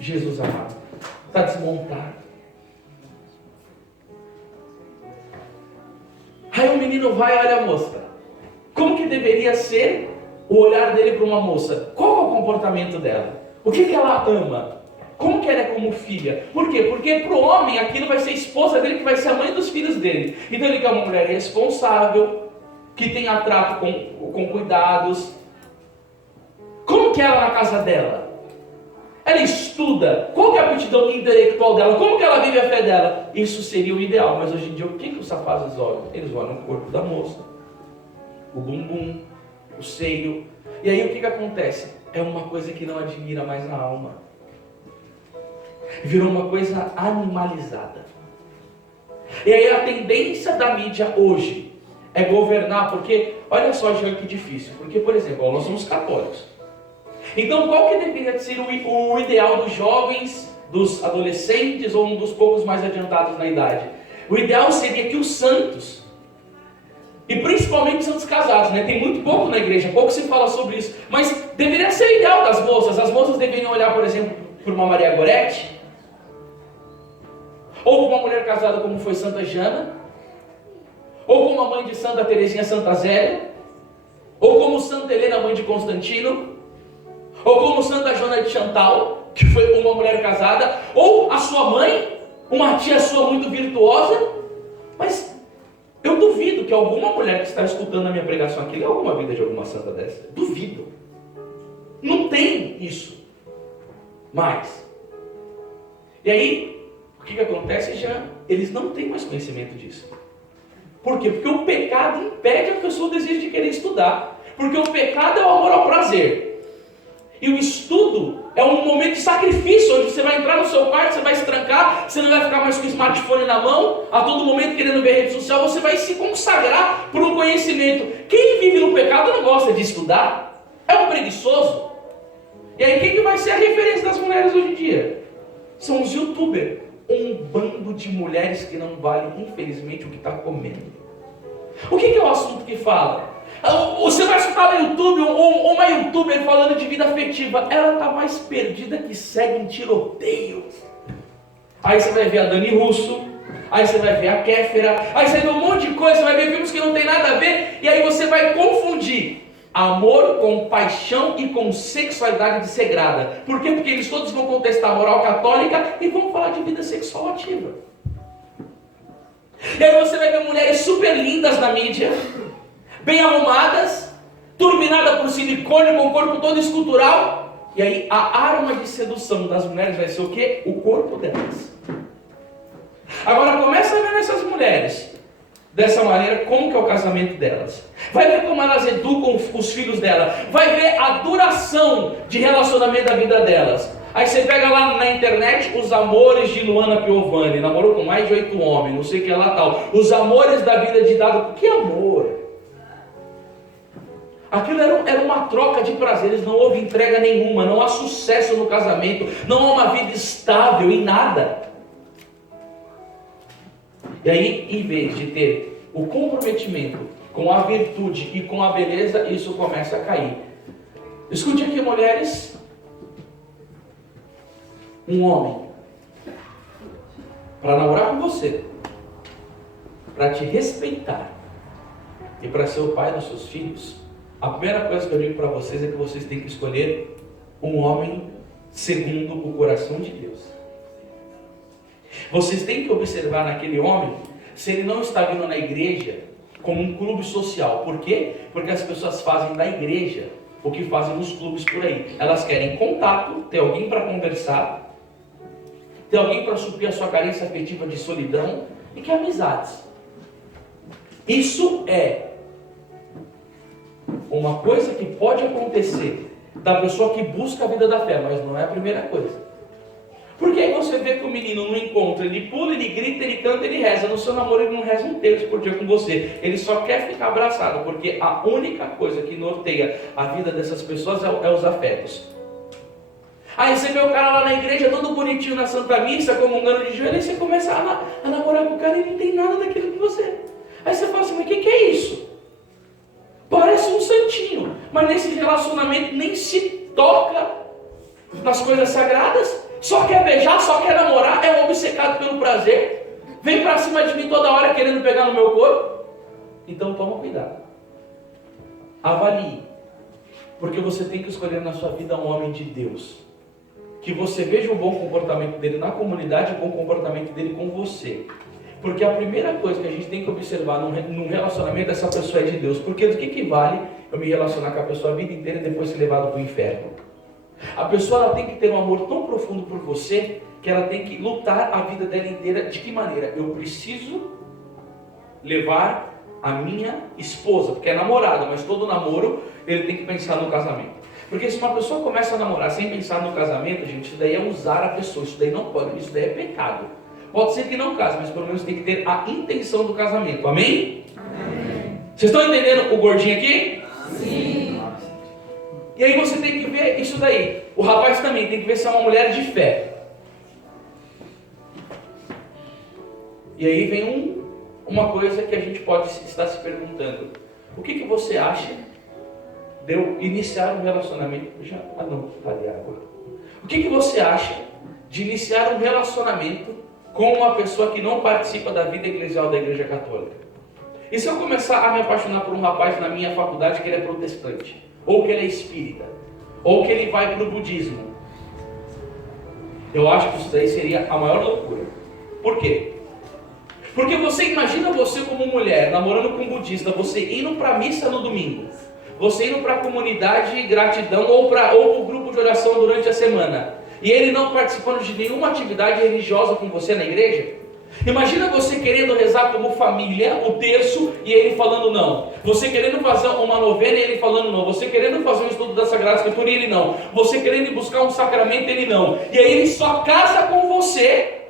Jesus amado, está desmontado. Aí o menino vai e olha a moça. Como que deveria ser o olhar dele para uma moça? Qual é o comportamento dela? O que ela ama? Como que ela é como filha? Por quê? Porque para o homem aquilo vai ser esposa dele, que vai ser a mãe dos filhos dele. Então ele quer uma mulher responsável, que tenha trato com cuidados. Como que é ela na casa dela? Ela estuda. Qual que é a aptidão intelectual dela? Como que ela vive a fé dela? Isso seria o ideal. Mas hoje em dia, o que os rapazes olham? Eles olham o corpo da moça, o bumbum, o seio. E aí o que acontece? É uma coisa que não admira mais a alma. Virou uma coisa animalizada. E aí a tendência da mídia hoje é governar, porque, olha só, Jean, que difícil. Porque, por exemplo, nós somos católicos. Então, qual que deveria ser o ideal dos jovens, dos adolescentes ou um dos poucos mais adiantados na idade? O ideal seria que os santos, e principalmente santos casados, né? Tem muito pouco na igreja, pouco se fala sobre isso, mas deveria ser o ideal das moças. As moças deveriam olhar, por exemplo, por uma Maria Goretti, ou por uma mulher casada como foi Santa Jana, ou como a mãe de Santa Teresinha, Santa Zélia, ou como Santa Helena, mãe de Constantino, ou como Santa Joana de Chantal, que foi uma mulher casada, ou a sua mãe, uma tia sua muito virtuosa, mas eu duvido que alguma mulher que está escutando a minha pregação aqui lê alguma vida de alguma santa dessa. Duvido. Não tem isso. Mas, e aí, o que acontece? Eles não têm mais conhecimento disso. Por quê? Porque o pecado impede a pessoa o desejo de querer estudar. Porque o pecado é o amor ao prazer. E o estudo é um momento de sacrifício, onde você vai entrar no seu quarto, você vai se trancar, você não vai ficar mais com o smartphone na mão, a todo momento querendo ver rede social, você vai se consagrar por um conhecimento. Quem vive no pecado não gosta de estudar, é um preguiçoso. E aí quem que vai ser a referência das mulheres hoje em dia? São os youtubers, um bando de mulheres que não valem, infelizmente, o que está comendo. O que é o assunto que fala? Você vai escutar no YouTube ou uma youtuber falando de vida afetiva. Ela está mais perdida que segue em tiroteio. Aí você vai ver a Dani Russo, aí você vai ver a Kéfera, aí você vai ver um monte de coisa, você vai ver filmes que não tem nada a ver, e aí você vai confundir amor com paixão e com sexualidade desregrada. Por quê? Porque eles todos vão contestar a moral católica e vão falar de vida sexual ativa. E aí você vai ver mulheres super lindas na mídia, bem arrumadas, turbinada por silicone, com o corpo todo escultural. E aí a arma de sedução das mulheres vai ser o quê? O corpo delas. Agora começa a ver nessas mulheres, dessa maneira, como que é o casamento delas. Vai ver como elas educam os filhos dela. Vai ver a duração de relacionamento da vida delas. Aí você pega lá na internet os amores de Luana Piovani, namorou com mais de 8 homens, não sei o que lá tal. Os amores da vida de Dado. Que amor! Aquilo era uma troca de prazeres, não houve entrega nenhuma, não há sucesso no casamento, não há uma vida estável em nada. E aí, em vez de ter o comprometimento com a virtude e com a beleza, isso começa a cair. Escute aqui, mulheres. Um homem, para namorar com você, para te respeitar e para ser o pai dos seus filhos, a primeira coisa que eu digo para vocês é que vocês têm que escolher um homem segundo o coração de Deus. Vocês têm que observar naquele homem se ele não está vindo na igreja como um clube social. Por quê? Porque as pessoas fazem da igreja o que fazem nos clubes por aí. Elas querem contato, ter alguém para conversar, ter alguém para suprir a sua carência afetiva de solidão e que amizades. Isso é uma coisa que pode acontecer da pessoa que busca a vida da fé, mas não é a primeira coisa. Porque aí você vê que o menino no encontro, ele pula, ele grita, ele canta, ele reza. No seu namoro ele não reza um terço por dia com você. Ele só quer ficar abraçado, porque a única coisa que norteia a vida dessas pessoas é os afetos. Aí você vê o cara lá na igreja, todo bonitinho na Santa Missa, comungando de joelho, e você começa a namorar com o cara e ele não tem nada daquilo que você. Aí você fala assim, mas o que é isso? Parece um santinho, mas nesse relacionamento nem se toca nas coisas sagradas, só quer beijar, só quer namorar, é um obcecado pelo prazer, vem pra cima de mim toda hora querendo pegar no meu corpo. Então toma cuidado, avalie, porque você tem que escolher na sua vida um homem de Deus, que você veja o bom comportamento dele na comunidade e o bom comportamento dele com você. Porque a primeira coisa que a gente tem que observar num relacionamento, essa pessoa é de Deus. Porque do que vale eu me relacionar com a pessoa a vida inteira e depois ser levado para o inferno? A pessoa ela tem que ter um amor tão profundo por você, que ela tem que lutar a vida dela inteira. De que maneira? Eu preciso levar a minha esposa, porque é namorado, mas todo namoro ele tem que pensar no casamento. Porque se uma pessoa começa a namorar sem pensar no casamento, gente, isso daí é usar a pessoa, isso daí não pode, isso daí é pecado. Pode ser que não case, mas pelo menos tem que ter a intenção do casamento. Amém? Amém. Vocês estão entendendo o gordinho aqui? Sim. E aí você tem que ver isso daí. O rapaz também tem que ver se é uma mulher de fé. E aí vem uma coisa que a gente pode estar se perguntando. O que você acha de eu iniciar um relacionamento? Tá ali agora. O que você acha de iniciar um relacionamento com uma pessoa que não participa da vida eclesial da Igreja Católica? E se eu começar a me apaixonar por um rapaz na minha faculdade que ele é protestante, ou que ele é espírita, ou que ele vai para o budismo? Eu acho que isso daí seria a maior loucura. Por quê? Porque você imagina você como mulher, namorando com um budista, você indo para a missa no domingo, você indo para a comunidade gratidão ou para o grupo de oração durante a semana, e ele não participando de nenhuma atividade religiosa com você na igreja. Imagina você querendo rezar como família o terço e ele falando não. Você querendo fazer uma novena e ele falando não. Você querendo fazer um estudo da Sagrada Escritura e ele não. Você querendo buscar um sacramento e ele não. E aí ele só casa com você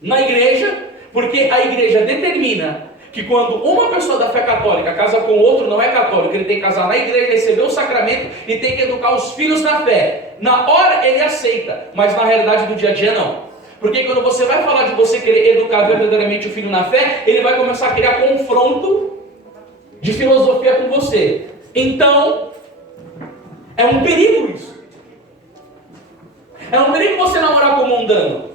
na igreja, porque a igreja determina que quando uma pessoa da fé católica casa com outro não é católico, ele tem que casar na igreja, receber o sacramento e tem que educar os filhos na fé. Na hora ele aceita, mas na realidade do dia a dia não. Porque quando você vai falar de você querer educar verdadeiramente o filho na fé, ele vai começar a criar confronto de filosofia com você. Então, é um perigo isso. É um perigo você namorar com um mundano.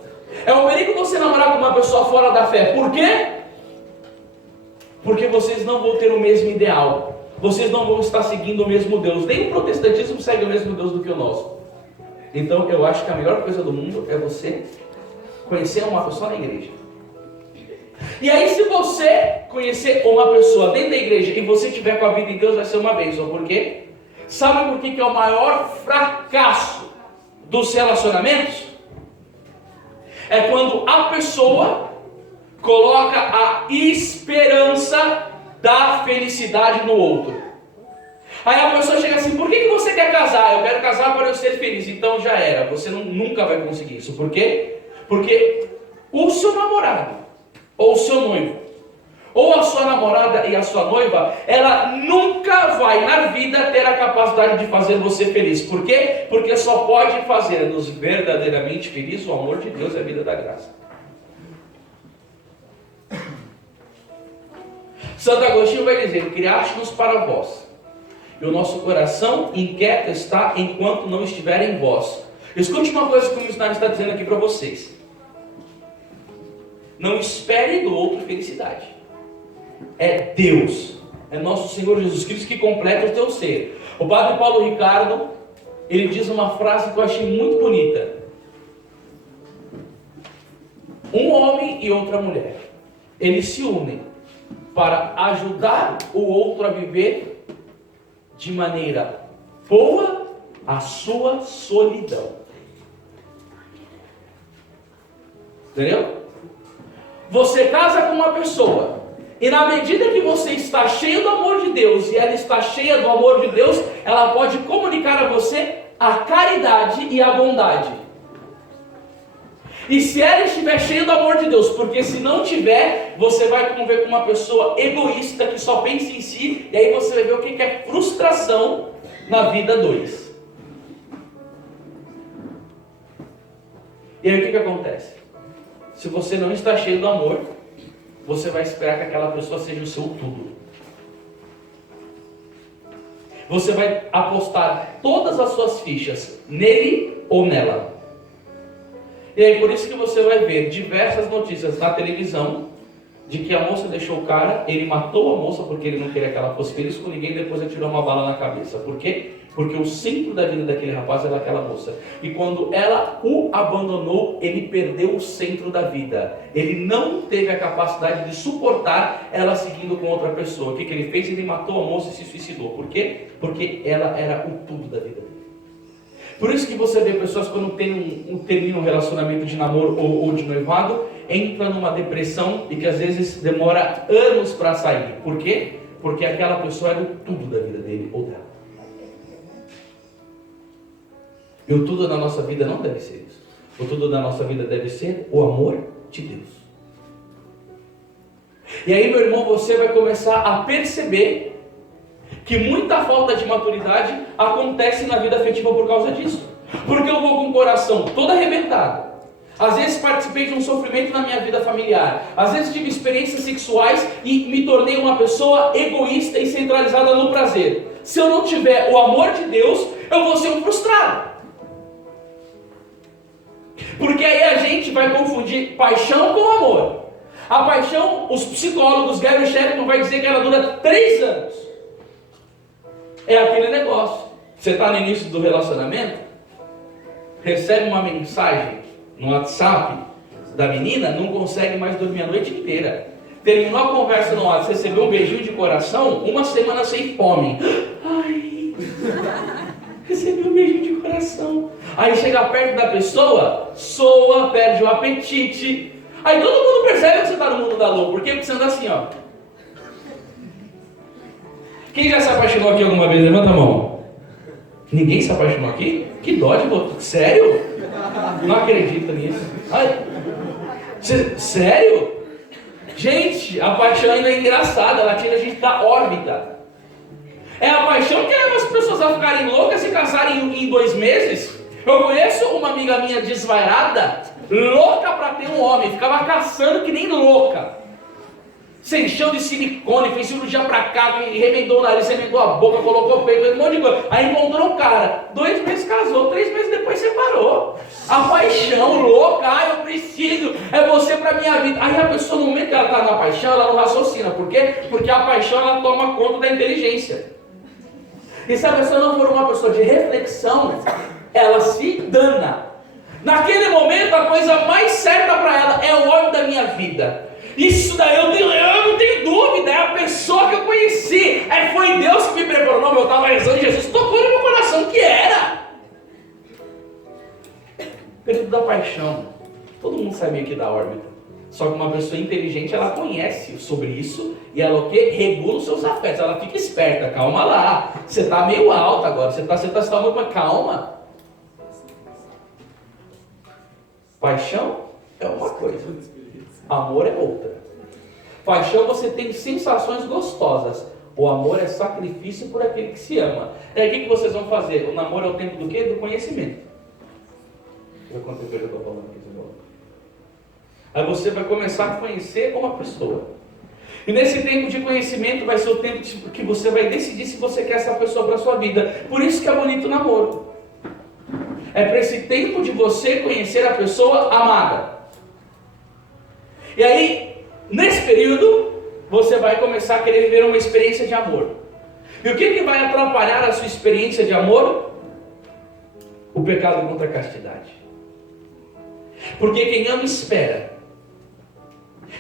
É um perigo você namorar com uma pessoa fora da fé. Por quê? Porque vocês não vão ter o mesmo ideal. Vocês não vão estar seguindo o mesmo Deus. Nem o protestantismo segue o mesmo Deus do que o nosso. Então, eu acho que a melhor coisa do mundo é você conhecer uma pessoa na igreja. E aí, se você conhecer uma pessoa dentro da igreja e você tiver com a vida em Deus, vai ser uma bênção. Por quê? Sabe por que é o maior fracasso dos relacionamentos? É quando a pessoa coloca a esperança da felicidade no outro. Aí a pessoa chega assim: por que você quer casar? Eu quero casar para eu ser feliz. Então já era, você nunca vai conseguir isso. Por quê? Porque o seu namorado, ou o seu noivo, ou a sua namorada e a sua noiva, ela nunca vai na vida ter a capacidade de fazer você feliz. Por quê? Porque só pode fazer-nos verdadeiramente felizes o amor de Deus e a vida da graça. Santo Agostinho vai dizer: criaste-nos para vós, e o nosso coração inquieto está enquanto não estiver em vós. Escute uma coisa que o missionário está dizendo aqui para vocês. Não espere do outro felicidade. É Deus, é nosso Senhor Jesus Cristo que completa o teu ser. O padre Paulo Ricardo, ele diz uma frase que eu achei muito bonita: um homem e outra mulher, eles se unem para ajudar o outro a viver de maneira boa a sua solidão. Entendeu? Você casa com uma pessoa, e na medida que você está cheio do amor de Deus, e ela está cheia do amor de Deus, ela pode comunicar a você a caridade e a bondade. E se ela estiver cheia do amor de Deus, porque se não tiver, você vai conviver com uma pessoa egoísta que só pensa em si, e aí você vai ver o que é frustração na vida dois. E aí o que acontece? Se você não está cheio do amor, você vai esperar que aquela pessoa seja o seu tudo. Você vai apostar todas as suas fichas nele ou nela. E aí por isso que você vai ver diversas notícias na televisão de que a moça deixou o cara, ele matou a moça porque ele não queria que ela fosse feliz com ninguém, depois ele tirou uma bala na cabeça. Por quê? Porque o centro da vida daquele rapaz era aquela moça. E quando ela o abandonou, ele perdeu o centro da vida. Ele não teve a capacidade de suportar ela seguindo com outra pessoa. O que ele fez? Ele matou a moça e se suicidou. Por quê? Porque ela era o tudo da vida dele. Por isso que você vê pessoas quando terminam um relacionamento de namoro ou de noivado, entra numa depressão e que às vezes demora anos para sair. Por quê? Porque aquela pessoa era o tudo da vida dele ou dela. E o tudo da nossa vida não deve ser isso. O tudo da nossa vida deve ser o amor de Deus. E aí, meu irmão, você vai começar a perceber que muita falta de maturidade acontece na vida afetiva por causa disso. Porque eu vou com o coração todo arrebentado. Às vezes participei de um sofrimento na minha vida familiar. Às vezes tive experiências sexuais e me tornei uma pessoa egoísta e centralizada no prazer. Se eu não tiver o amor de Deus, eu vou ser um frustrado. Porque aí a gente vai confundir paixão com amor. A paixão, os psicólogos, Gary Chapman vai dizer que ela dura 3 anos. É aquele negócio. Você está no início do relacionamento, recebe uma mensagem no WhatsApp da menina, não consegue mais dormir a noite inteira. Terminou a conversa no WhatsApp, recebeu um beijinho de coração, uma semana sem fome. Ai, recebi um beijinho de coração. Aí chega perto da pessoa, soa, perde o apetite. Aí todo mundo percebe que você está no mundo da lua. Por quê? Porque você anda assim, ó. Quem já se apaixonou aqui alguma vez? Levanta a mão. Ninguém se apaixonou aqui? Que dó de botar. Sério? Não acredito nisso. Ai. Sério? Gente, a paixão ainda é engraçada. Ela tira a gente da órbita. É a paixão que leva as pessoas a ficarem loucas, se casarem em 2 meses. Eu conheço uma amiga minha desvairada, louca para ter um homem. Ficava caçando que nem louca. Se encheu de silicone, fez cirurgia pra cá, remendou o nariz, remendou a boca, colocou o peito, um monte de coisa. Aí encontrou um cara, 2 meses casou, 3 meses depois separou. A paixão louca, eu preciso, é você pra minha vida. Aí a pessoa, no momento que ela tá na paixão, ela não raciocina. Por quê? Porque a paixão, ela toma conta da inteligência. E se a pessoa não for uma pessoa de reflexão, ela se dana. Naquele momento, a coisa mais certa para ela é o homem da minha vida. Isso daí eu não tenho dúvida, é a pessoa que eu conheci, foi Deus que me preparou. Não, eu estava rezando, Jesus tocou no meu coração que era. Período da paixão, todo mundo sai meio que da órbita. Só que uma pessoa inteligente, ela conhece sobre isso e ela o quê? Regula os seus afetos, ela fica esperta, calma lá, você está meio alto agora, você está muito mais calma. Paixão é uma coisa, amor é outra. Paixão você tem sensações gostosas. O amor é sacrifício por aquele que se ama. Aí o que vocês vão fazer? O namoro é o tempo do quê? Do conhecimento. Deixa eu ver quanto tempo eu estou falando aqui de novo. Aí você vai começar a conhecer uma pessoa. E nesse tempo de conhecimento vai ser o tempo que você vai decidir se você quer essa pessoa para a sua vida. Por isso que é bonito o namoro. É para esse tempo de você conhecer a pessoa amada. E aí, nesse período, você vai começar a querer viver uma experiência de amor. E o que vai atrapalhar a sua experiência de amor? O pecado contra a castidade. Porque quem ama espera.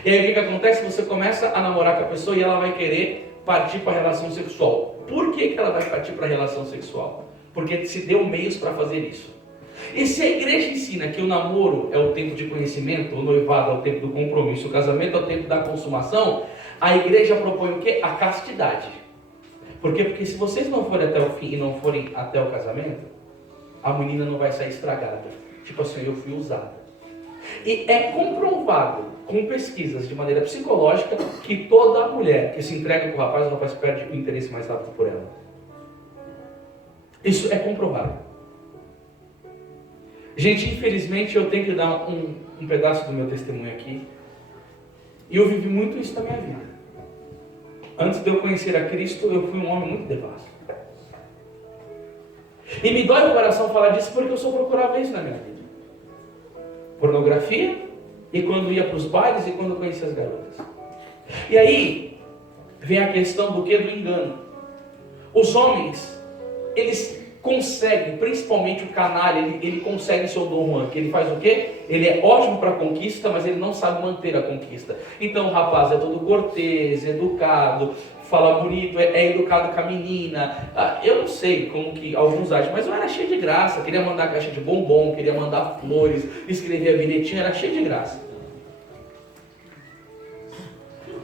E aí o que acontece? Você começa a namorar com a pessoa e ela vai querer partir para a relação sexual. Por que ela vai partir para a relação sexual? Porque se deu meios para fazer isso. E se a igreja ensina que o namoro é o tempo de conhecimento, o noivado é o tempo do compromisso, o casamento é o tempo da consumação, a igreja propõe o quê? A castidade. Por quê? Porque se vocês não forem até o fim e não forem até o casamento, a menina não vai sair estragada. Tipo assim, eu fui usada. E é comprovado, com pesquisas de maneira psicológica, que toda mulher que se entrega para o rapaz perde o interesse mais rápido por ela. Isso é comprovado. Gente, infelizmente eu tenho que dar um pedaço do meu testemunho aqui. E eu vivi muito isso na minha vida. Antes de eu conhecer a Cristo, eu fui um homem muito devasso. E me dói o coração falar disso porque eu só procurava isso na minha vida. Pornografia, e quando ia para os bailes, e quando conhecia as garotas. E aí, vem a questão do que? Do engano. Os homens, eles conseguem, principalmente o canalha, ele consegue seu Dom Juan, que ele faz o quê? Ele é ótimo para a conquista, mas ele não sabe manter a conquista. Então o rapaz é todo cortês, educado, fala bonito, é educado com a menina. Eu não sei como que alguns agem, mas eu era cheio de graça, queria mandar caixa de bombom, queria mandar flores, escrevia bilhetinho, era cheio de graça.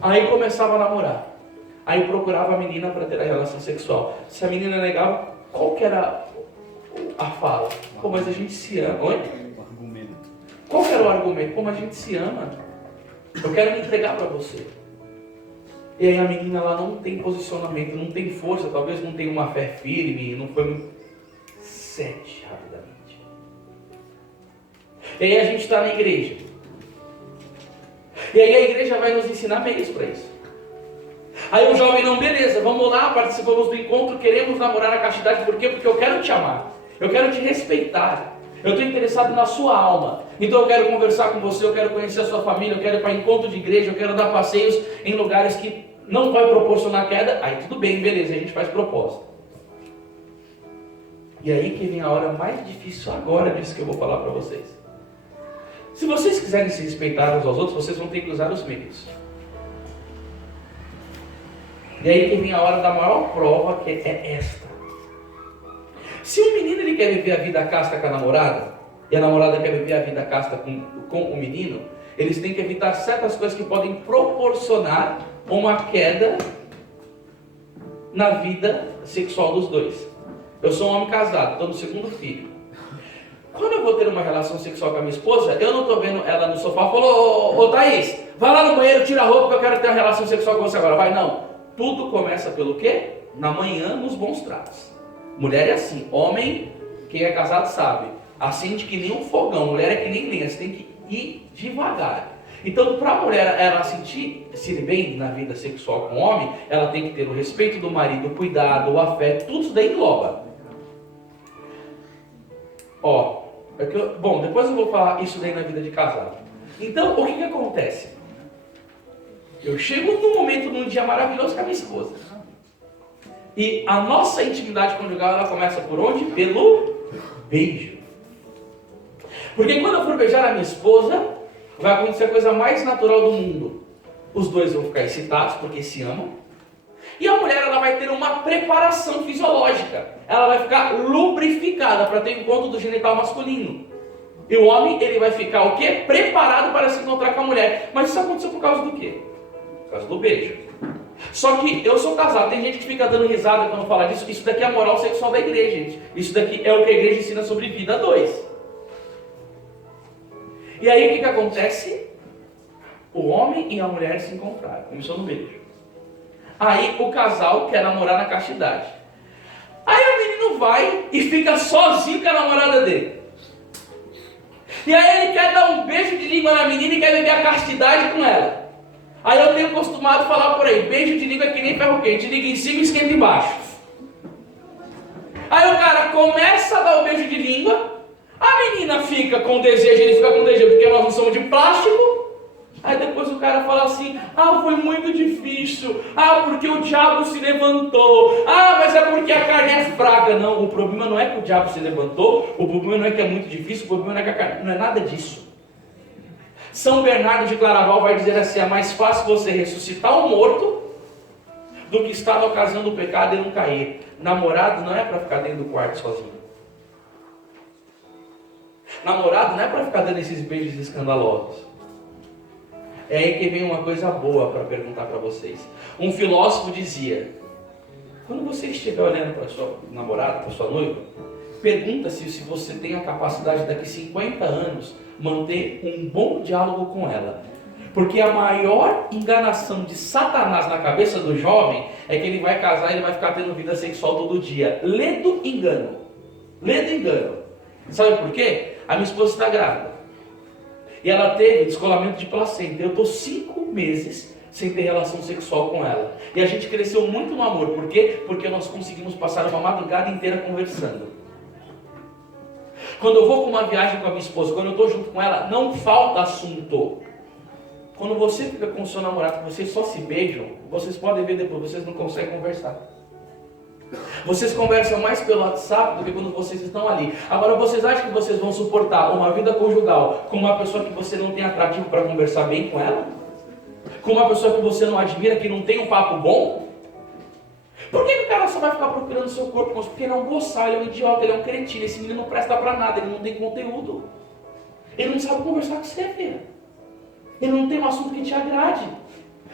Aí começava a namorar. Aí procurava a menina para ter a relação sexual. Se a menina negava, qual que era a fala? Pô, mas a gente se ama. Oi? Qual que era o argumento? Pô, mas a gente se ama. Eu quero me entregar para você. E aí a menina, ela não tem posicionamento, não tem força, talvez não tenha uma fé firme, não foi... 7, rapidamente. E aí a gente está na igreja. E aí a igreja vai nos ensinar meios para isso. Aí o jovem, não, beleza, vamos lá, participamos do encontro, queremos namorar a castidade, por quê? Porque eu quero te amar, eu quero te respeitar, eu estou interessado na sua alma, então eu quero conversar com você, eu quero conhecer a sua família, eu quero ir para encontro de igreja, eu quero dar passeios em lugares que não vai proporcionar queda. Aí tudo bem, beleza, a gente faz proposta. E aí que vem a hora mais difícil agora disso que eu vou falar para vocês. Se vocês quiserem se respeitar uns aos outros, vocês vão ter que usar os meios. E aí que vem a hora da maior prova, que é esta. Se o menino ele quer viver a vida casta com a namorada, e a namorada quer viver a vida casta com o menino, eles têm que evitar certas coisas que podem proporcionar uma queda na vida sexual dos dois. Eu sou um homem casado, estou no segundo filho. Quando eu vou ter uma relação sexual com a minha esposa, eu não estou vendo ela no sofá e falo, ô Thaís, vai lá no banheiro, tira a roupa que eu quero ter uma relação sexual com você agora. Vai, não. Tudo começa pelo quê? Na manhã, nos bons tratos. Mulher é assim, homem, quem é casado sabe, acende que nem um fogão, mulher é que nem lenha, você tem que ir devagar. Então, para a mulher ela sentir-se bem na vida sexual com o homem, ela tem que ter o respeito do marido, o cuidado, o afeto, tudo isso daí engloba. Bom, depois eu vou falar isso daí na vida de casado. Então, o que acontece? Eu chego num momento, num dia maravilhoso com a minha esposa. E a nossa intimidade conjugal, ela começa por onde? Pelo beijo. Porque quando eu for beijar a minha esposa, vai acontecer a coisa mais natural do mundo. Os dois vão ficar excitados porque se amam. E a mulher ela vai ter uma preparação fisiológica. Ela vai ficar lubrificada para ter encontro do genital masculino. E o homem ele vai ficar o quê? Preparado para se encontrar com a mulher. Mas isso aconteceu por causa do quê? Por causa do beijo. Só que eu sou casado, tem gente que fica dando risada quando fala disso. Isso daqui é a moral sexual da igreja, gente. Isso daqui é o que a igreja ensina sobre vida 2. E aí o que acontece? O homem e a mulher se encontraram. Começou no beijo. Aí o casal quer namorar na castidade. Aí o menino vai e fica sozinho com a namorada dele. E aí ele quer dar um beijo de língua na menina e quer viver a castidade com ela. Aí eu tenho acostumado a falar por aí, beijo de língua é que nem ferro quente, liga em cima e esquenta embaixo. Aí o cara começa a dar o beijo de língua, a menina fica com desejo, ele fica com desejo, porque nós não somos de plástico. Aí depois o cara fala assim, foi muito difícil, porque o diabo se levantou, mas é porque a carne é fraca. Não, o problema não é que o diabo se levantou, o problema não é que é muito difícil, o problema não é que a carne, não é nada disso. São Bernardo de Claraval vai dizer assim, é mais fácil você ressuscitar um morto do que estar na ocasião do pecado e não cair. Namorado não é para ficar dentro do quarto sozinho. Namorado não é para ficar dando esses beijos escandalosos. É aí que vem uma coisa boa para perguntar para vocês. Um filósofo dizia, quando você estiver olhando para sua namorada, para sua noiva, pergunta-se se você tem a capacidade daqui 50 anos manter um bom diálogo com ela. Porque a maior enganação de Satanás na cabeça do jovem é que ele vai casar e ele vai ficar tendo vida sexual todo dia. Ledo engano. Ledo engano. Sabe por quê? A minha esposa está grávida. E ela teve descolamento de placenta. Eu estou 5 meses sem ter relação sexual com ela. E a gente cresceu muito no amor. Por quê? Porque nós conseguimos passar uma madrugada inteira conversando. Quando eu vou com uma viagem com a minha esposa, quando eu estou junto com ela, não falta assunto. Quando você fica com o seu namorado, vocês só se beijam, vocês podem ver depois, vocês não conseguem conversar. Vocês conversam mais pelo WhatsApp do que quando vocês estão ali. Agora, vocês acham que vocês vão suportar uma vida conjugal com uma pessoa que você não tem atrativo para conversar bem com ela? Com uma pessoa que você não admira, que não tem um papo bom? Por que o cara só vai ficar procurando o seu corpo? Porque ele é um boçal, ele é um idiota, ele é um cretino. Esse menino não presta pra nada, ele não tem conteúdo. Ele não sabe conversar com você, filha. Ele não tem um assunto que te agrade.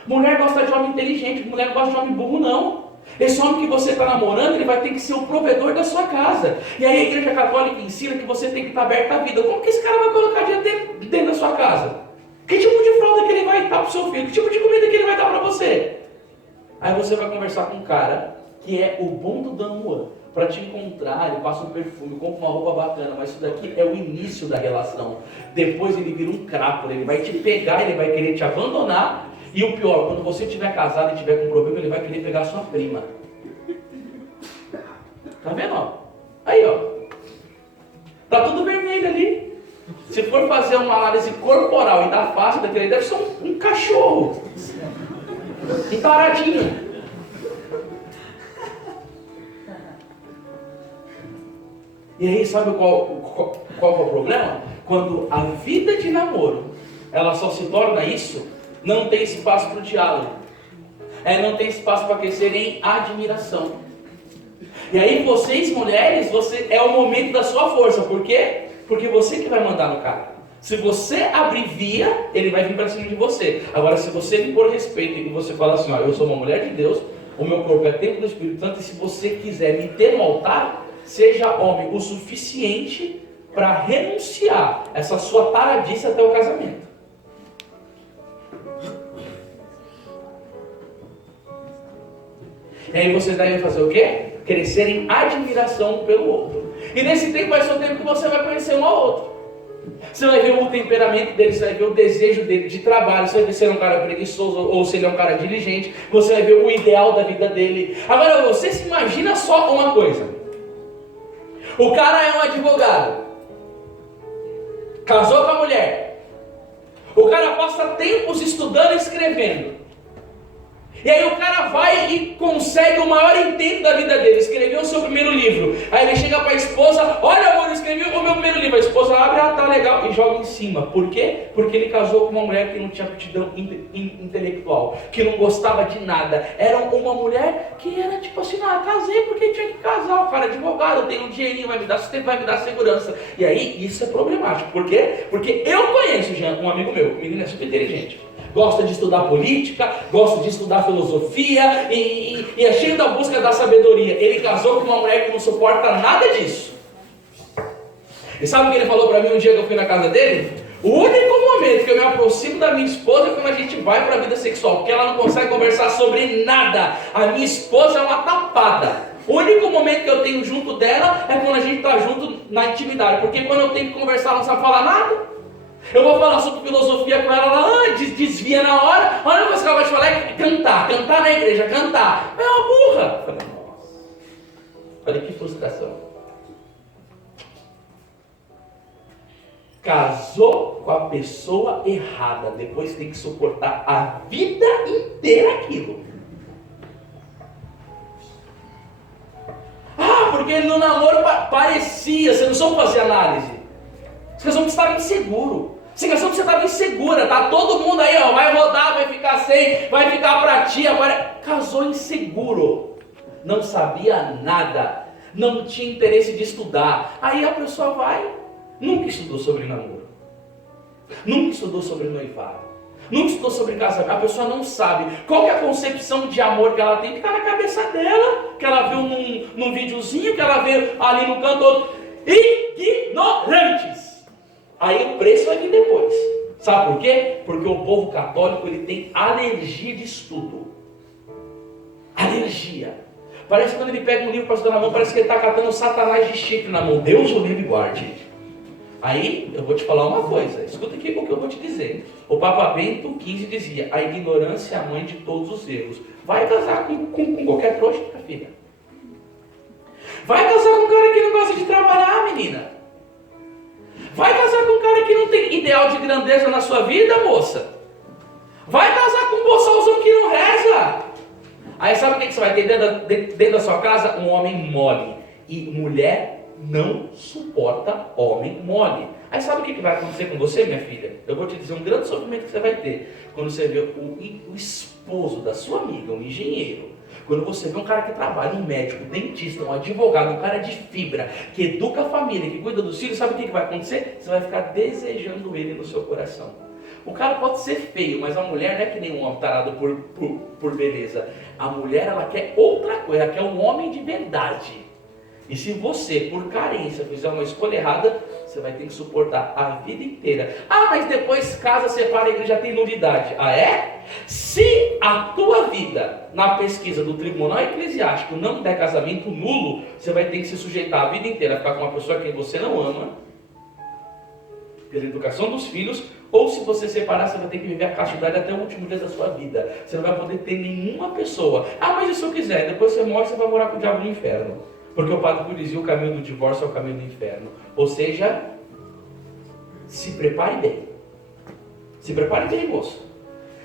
Mulher gosta de homem inteligente, mulher não gosta de homem burro, não. Esse homem que você está namorando, ele vai ter que ser o provedor da sua casa. E aí a igreja católica ensina que você tem que estar aberto à vida. Como que esse cara vai colocar dinheiro dentro da sua casa? Que tipo de fralda que ele vai dar para o seu filho? Que tipo de comida que ele vai dar para você? Aí você vai conversar com um cara que é o bom do Don Juan. Para te encontrar, ele passa um perfume, compra uma roupa bacana, mas isso daqui é o início da relação. Depois ele vira um crápula, ele vai te pegar, ele vai querer te abandonar. E o pior, quando você estiver casado e tiver com problema, ele vai querer pegar a sua prima. Tá vendo? Ó? Aí, ó. Tá tudo vermelho ali. Se for fazer uma análise corporal e da face daquele, deve ser um cachorro. Um taradinho. E aí, sabe qual é o problema? Quando a vida de namoro, ela só se torna isso, não tem espaço para o diálogo. Não tem espaço para crescer em admiração. E aí vocês, mulheres, é o momento da sua força. Por quê? Porque você que vai mandar no cara. Se você abrevia, ele vai vir para cima de você. Agora, se você me pôr respeito e você falar assim, ó, eu sou uma mulher de Deus, o meu corpo é templo do Espírito Santo, e se você quiser me ter no altar, seja homem o suficiente para renunciar essa sua taradice até o casamento. E aí vocês devem fazer o quê? Crescer em admiração pelo outro. E nesse tempo vai ser o tempo que você vai conhecer um ao outro. Você vai ver o temperamento dele, você vai ver o desejo dele de trabalho, você vai ver se ele é um cara preguiçoso ou se ele é um cara diligente, você vai ver o ideal da vida dele. Agora você se imagina só uma coisa. O cara é um advogado, casou com a mulher, o cara passa tempos estudando e escrevendo. E aí o cara vai e consegue o maior intento da vida dele, escreveu o seu primeiro livro. Aí ele chega para a esposa, olha amor, eu escrevi o meu primeiro livro. A esposa abre, tá legal, e joga em cima. Por quê? Porque ele casou com uma mulher que não tinha aptidão intelectual, que não gostava de nada. Era uma mulher que era tipo assim, casei porque tinha que casar. O cara é advogado, tem um dinheirinho, vai me dar sustento, vai me dar segurança. E aí isso é problemático. Por quê? Porque eu conheço, Jean, um amigo meu, o menino é super inteligente. Gosta de estudar política, gosta de estudar filosofia e é cheio da busca da sabedoria. Ele casou com uma mulher que não suporta nada disso. E sabe o que ele falou para mim um dia que eu fui na casa dele? O único momento que eu me aproximo da minha esposa é quando a gente vai para a vida sexual, porque ela não consegue conversar sobre nada. A minha esposa é uma tapada. O único momento que eu tenho junto dela é quando a gente está junto na intimidade, porque quando eu tenho que conversar ela não sabe falar nada. Eu vou falar sobre filosofia com ela, desvia na hora. A única coisa que ela vai te falar é cantar na igreja, cantar. É uma burra. Eu falei, nossa, olha que frustração. Casou com a pessoa errada, depois tem que suportar a vida inteira aquilo. Porque no namoro parecia, você não soube fazer análise. Você casou porque estava inseguro. Você casou porque você estava insegura, tá? Todo mundo aí, ó, vai rodar, vai ficar sem, vai ficar pra ti. Agora, casou inseguro. Não sabia nada. Não tinha interesse de estudar. Aí a pessoa vai, nunca estudou sobre namoro. Nunca estudou sobre noivado. Nunca estudou sobre casamento. A pessoa não sabe qual que é a concepção de amor que ela tem, que está na cabeça dela, que ela viu num videozinho, que ela viu ali no canto. Ignorantes. Aí o preço vai vir depois. Sabe por quê? Porque o povo católico ele tem alergia de estudo. Alergia. Parece que quando ele pega um livro para estudar na mão, parece que ele está catando Satanás de chifre na mão. Deus o livre e guarde. Aí eu vou te falar uma coisa. Escuta aqui o que eu vou te dizer. O Papa Bento XV dizia: a ignorância é a mãe de todos os erros. Vai casar com qualquer trouxa, minha filha. Vai casar com um cara que não gosta de trabalhar, menina. Vai casar com um cara que não tem ideal de grandeza na sua vida, moça. Vai casar com um boçalzão que não reza. Aí sabe o que você vai ter dentro da sua casa? Um homem mole. E mulher não suporta homem mole. Aí sabe o que vai acontecer com você, minha filha? Eu vou te dizer um grande sofrimento que você vai ter. Quando você vê o esposo da sua amiga, um engenheiro. Quando você vê um cara que trabalha, um médico, um dentista, um advogado, um cara de fibra, que educa a família, que cuida dos filhos, sabe o que vai acontecer? Você vai ficar desejando ele no seu coração. O cara pode ser feio, mas a mulher não é que nem um homem tarado por beleza. A mulher, ela quer outra coisa, ela quer um homem de verdade. E se você, por carência, fizer uma escolha errada, você vai ter que suportar a vida inteira. Ah, mas depois casa, separa, a igreja tem nulidade. Ah, é? Se a tua vida, na pesquisa do Tribunal Eclesiástico, não der casamento nulo, você vai ter que se sujeitar a vida inteira a ficar com uma pessoa que você não ama, pela educação dos filhos, ou se você separar, você vai ter que viver a castidade até o último dia da sua vida. Você não vai poder ter nenhuma pessoa. Ah, mas e se eu quiser? Depois você morre, você vai morar com o diabo no inferno. Porque o Padre Pio dizia: o caminho do divórcio é o caminho do inferno. Ou seja, se prepare bem. Se prepare bem, moço.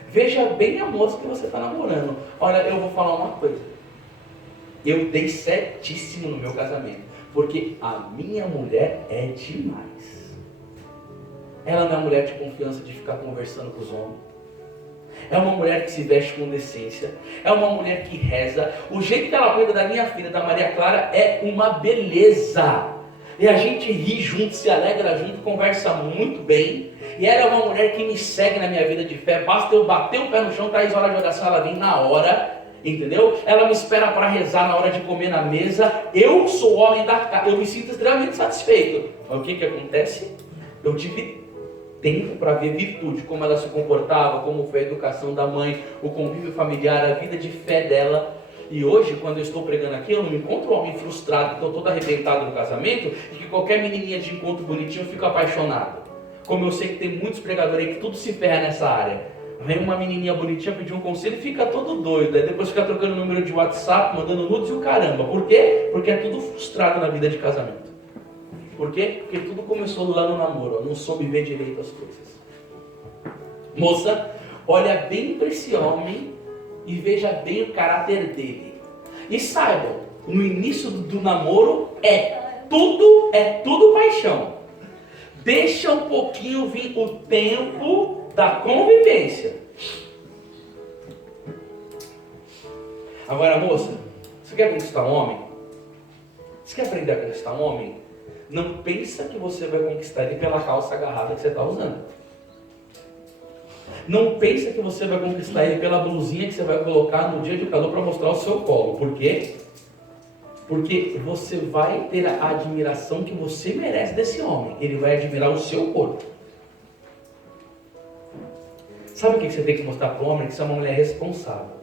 Veja bem a moça que você está namorando. Olha, eu vou falar uma coisa. Eu dei certíssimo no meu casamento. Porque a minha mulher é demais. Ela não é mulher de confiança de ficar conversando com os homens. É uma mulher que se veste com decência. É uma mulher que reza. O jeito que ela cuida da minha filha, da Maria Clara, é uma beleza. E a gente ri junto, se alegra junto, conversa muito bem. E ela é uma mulher que me segue na minha vida de fé. Basta eu bater o pé no chão, traz hora de oração, ela vem na hora. Entendeu? Ela me espera para rezar na hora de comer na mesa. Eu sou o homem da casa. Eu me sinto extremamente satisfeito. Mas o que acontece? Eu tive tempo para ver virtude, como ela se comportava, como foi a educação da mãe, o convívio familiar, a vida de fé dela. E hoje, quando eu estou pregando aqui, eu não me encontro um homem frustrado, que estou todo arrebentado no casamento, e que qualquer menininha de encontro bonitinho fica apaixonado. Como eu sei que tem muitos pregadores aí que tudo se ferra nessa área. Vem uma menininha bonitinha pedir um conselho e fica todo doido. Aí depois fica trocando número de WhatsApp, mandando nudes e o caramba. Por quê? Porque é tudo frustrado na vida de casamento. Por quê? Porque tudo começou lá no namoro. Não soube ver direito as coisas. Moça, olha bem para esse homem e veja bem o caráter dele. E saibam, no início do namoro é tudo paixão. Deixa um pouquinho vir o tempo da convivência. Agora, moça, você quer conquistar um homem? Você quer aprender a conquistar um homem? Não pensa que você vai conquistar ele pela calça agarrada que você está usando. Não pensa que você vai conquistar ele pela blusinha que você vai colocar no dia de calor para mostrar o seu colo. Por quê? Porque você vai ter a admiração que você merece desse homem. Ele vai admirar o seu corpo. Sabe o que você tem que mostrar para o homem? Que você é uma mulher responsável.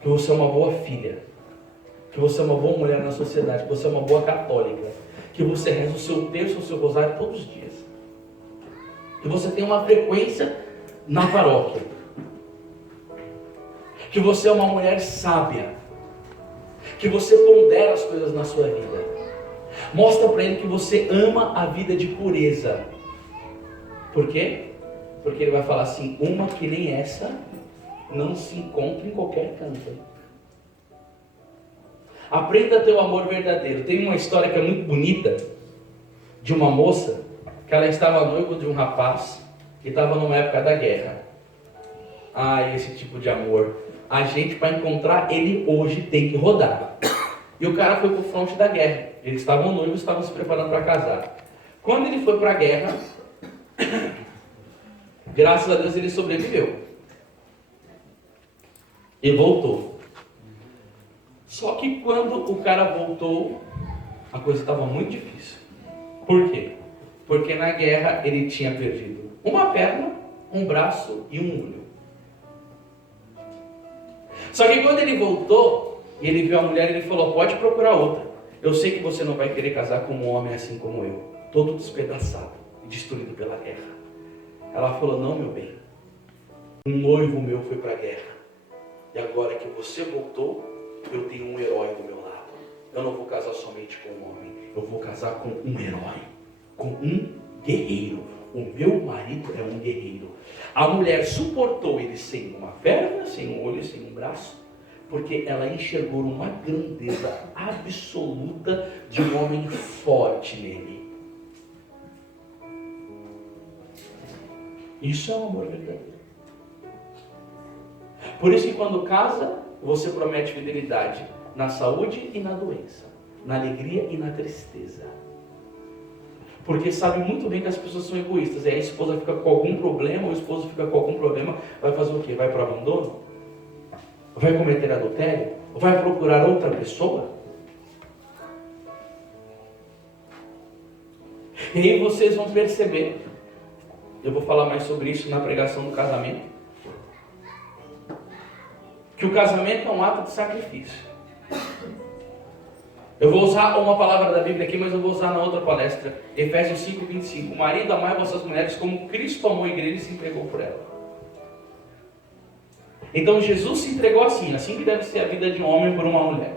Que você é uma boa filha. Que você é uma boa mulher na sociedade. Que você é uma boa católica. Que você reza o seu terço, o seu rosário todos os dias. Que você tem uma frequência na paróquia. Que você é uma mulher sábia. Que você pondera as coisas na sua vida. Mostra para ele que você ama a vida de pureza. Por quê? Porque ele vai falar assim, uma que nem essa não se encontra em qualquer canto. Aprenda a ter o amor verdadeiro. Tem uma história que é muito bonita de uma moça que ela estava noiva de um rapaz e estava numa época da guerra. Ah, esse tipo de amor. A gente, para encontrar ele hoje, tem que rodar. E o cara foi para o fronte da guerra. Eles estavam noivos, estavam se preparando para casar. Quando ele foi para a guerra, graças a Deus ele sobreviveu. E voltou. Só que quando o cara voltou, a coisa estava muito difícil. Por quê? Porque na guerra ele tinha perdido uma perna, um braço e um olho. Só que quando ele voltou, e ele viu a mulher, ele falou, pode procurar outra. Eu sei que você não vai querer casar com um homem assim como eu, todo despedaçado e destruído pela guerra. Ela falou, não, meu bem, um noivo meu foi para a guerra. E agora que você voltou, eu tenho um herói do meu lado. Eu não vou casar somente com um homem, eu vou casar com um herói, com um guerreiro. O meu marido é um guerreiro. A mulher suportou ele sem uma perna, sem um olho, sem um braço, porque ela enxergou uma grandeza absoluta de um homem forte nele. Isso é um amor verdadeiro. Por isso que quando casa, você promete fidelidade na saúde e na doença, na alegria e na tristeza. Porque sabe muito bem que as pessoas são egoístas. E aí a esposa fica com algum problema, ou o esposo fica com algum problema, vai fazer o quê? Vai para o abandono? Vai cometer adultério? Vai procurar outra pessoa? E aí vocês vão perceber, eu vou falar mais sobre isso na pregação do casamento, que o casamento é um ato de sacrifício. Eu vou usar uma palavra da Bíblia aqui, mas eu vou usar na outra palestra. Efésios 5:25. Marido, amai vossas mulheres como Cristo amou a igreja e se entregou por ela. Então Jesus se entregou assim que deve ser a vida de um homem por uma mulher.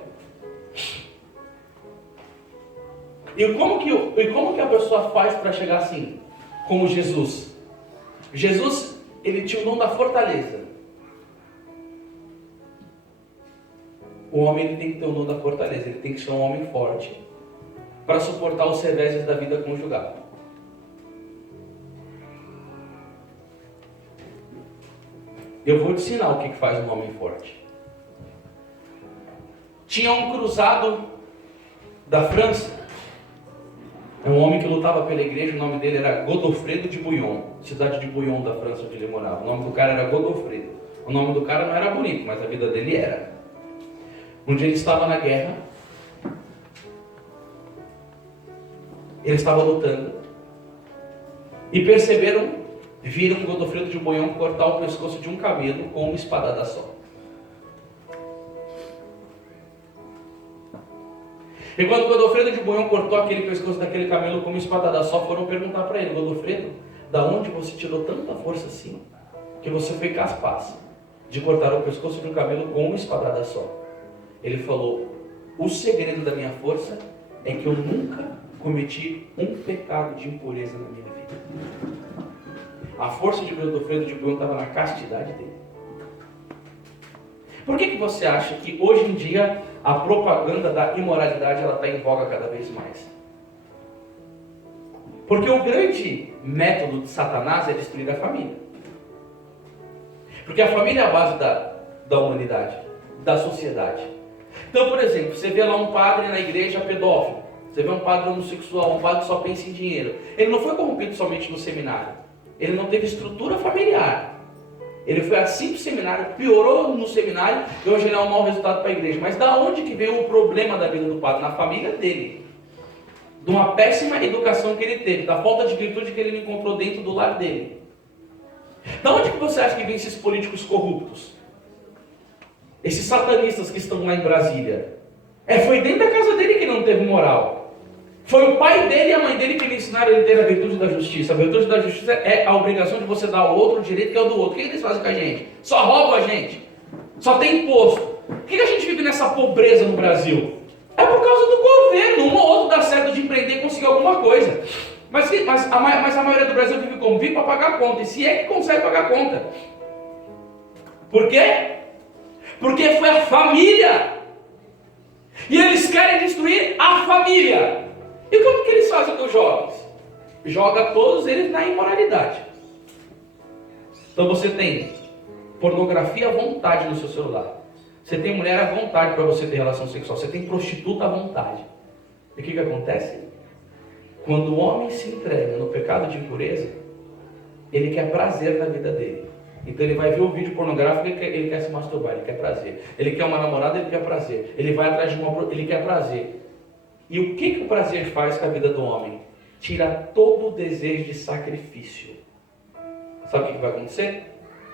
E como que a pessoa faz para chegar assim? Como Jesus. Jesus, ele tinha o dom da fortaleza. O homem ele tem que ter o dom da fortaleza, ele tem que ser um homem forte para suportar os reveses da vida conjugal. Eu vou te ensinar o que faz um homem forte. Tinha um cruzado da França, um homem que lutava pela igreja, o nome dele era Godofredo de Bouillon, cidade de Bouillon da França onde ele morava. O nome do cara era Godofredo. O nome do cara não era bonito, mas a vida dele era. Um dia ele estava na guerra, ele estava lutando, e viram Godofredo de Bouillon cortar o pescoço de um camelo com uma espadada só. E quando Godofredo de Bouillon cortou aquele pescoço daquele camelo com uma espadada só, foram perguntar para ele: Godofredo, da onde você tirou tanta força assim, que você foi capaz de cortar o pescoço de um camelo com uma espadada só? Ele falou: o segredo da minha força é que eu nunca cometi um pecado de impureza na minha vida. A força de Godofredo de Bouillon estava na castidade dele. Por que você acha que hoje em dia a propaganda da imoralidade está em voga cada vez mais? Porque o grande método de Satanás é destruir a família. Porque a família é a base da humanidade, da sociedade. Então, por exemplo, você vê lá um padre na igreja pedófilo, você vê um padre homossexual, um padre que só pensa em dinheiro. Ele não foi corrompido somente no seminário, ele não teve estrutura familiar. Ele foi assim para o seminário, piorou no seminário e hoje ele é um mau resultado para a igreja. Mas da onde que veio o problema da vida do padre? Na família dele. De uma péssima educação que ele teve, da falta de virtude que ele encontrou dentro do lar dele. Da onde que você acha que vem esses políticos corruptos? Esses satanistas que estão lá em Brasília? Foi dentro da casa dele que não teve moral. Foi o pai dele e a mãe dele que lhe ensinaram ele a ter a virtude da justiça. A virtude da justiça é a obrigação de você dar ao outro o direito que é o do outro. O que eles fazem com a gente? Só roubam a gente. Só tem imposto. Por que a gente vive nessa pobreza no Brasil? É por causa do governo. Um ou outro dá certo de empreender e conseguir alguma coisa. Mas a maioria do Brasil vive como? Vive para pagar a conta. E se é que consegue pagar a conta. Por quê? Porque foi a família. E eles querem destruir a família. E como que eles fazem com os jovens? Joga todos eles na imoralidade. Então você tem pornografia à vontade no seu celular. Você tem mulher à vontade para você ter relação sexual. Você tem prostituta à vontade. E o que acontece? Quando o homem se entrega no pecado de impureza, ele quer prazer na vida dele. Então ele vai ver o vídeo pornográfico, ele quer se masturbar, ele quer prazer. Ele quer uma namorada, ele quer prazer. Ele vai atrás de ele quer prazer. E o que o prazer faz com a vida do homem? Tira todo o desejo de sacrifício. Sabe o que vai acontecer?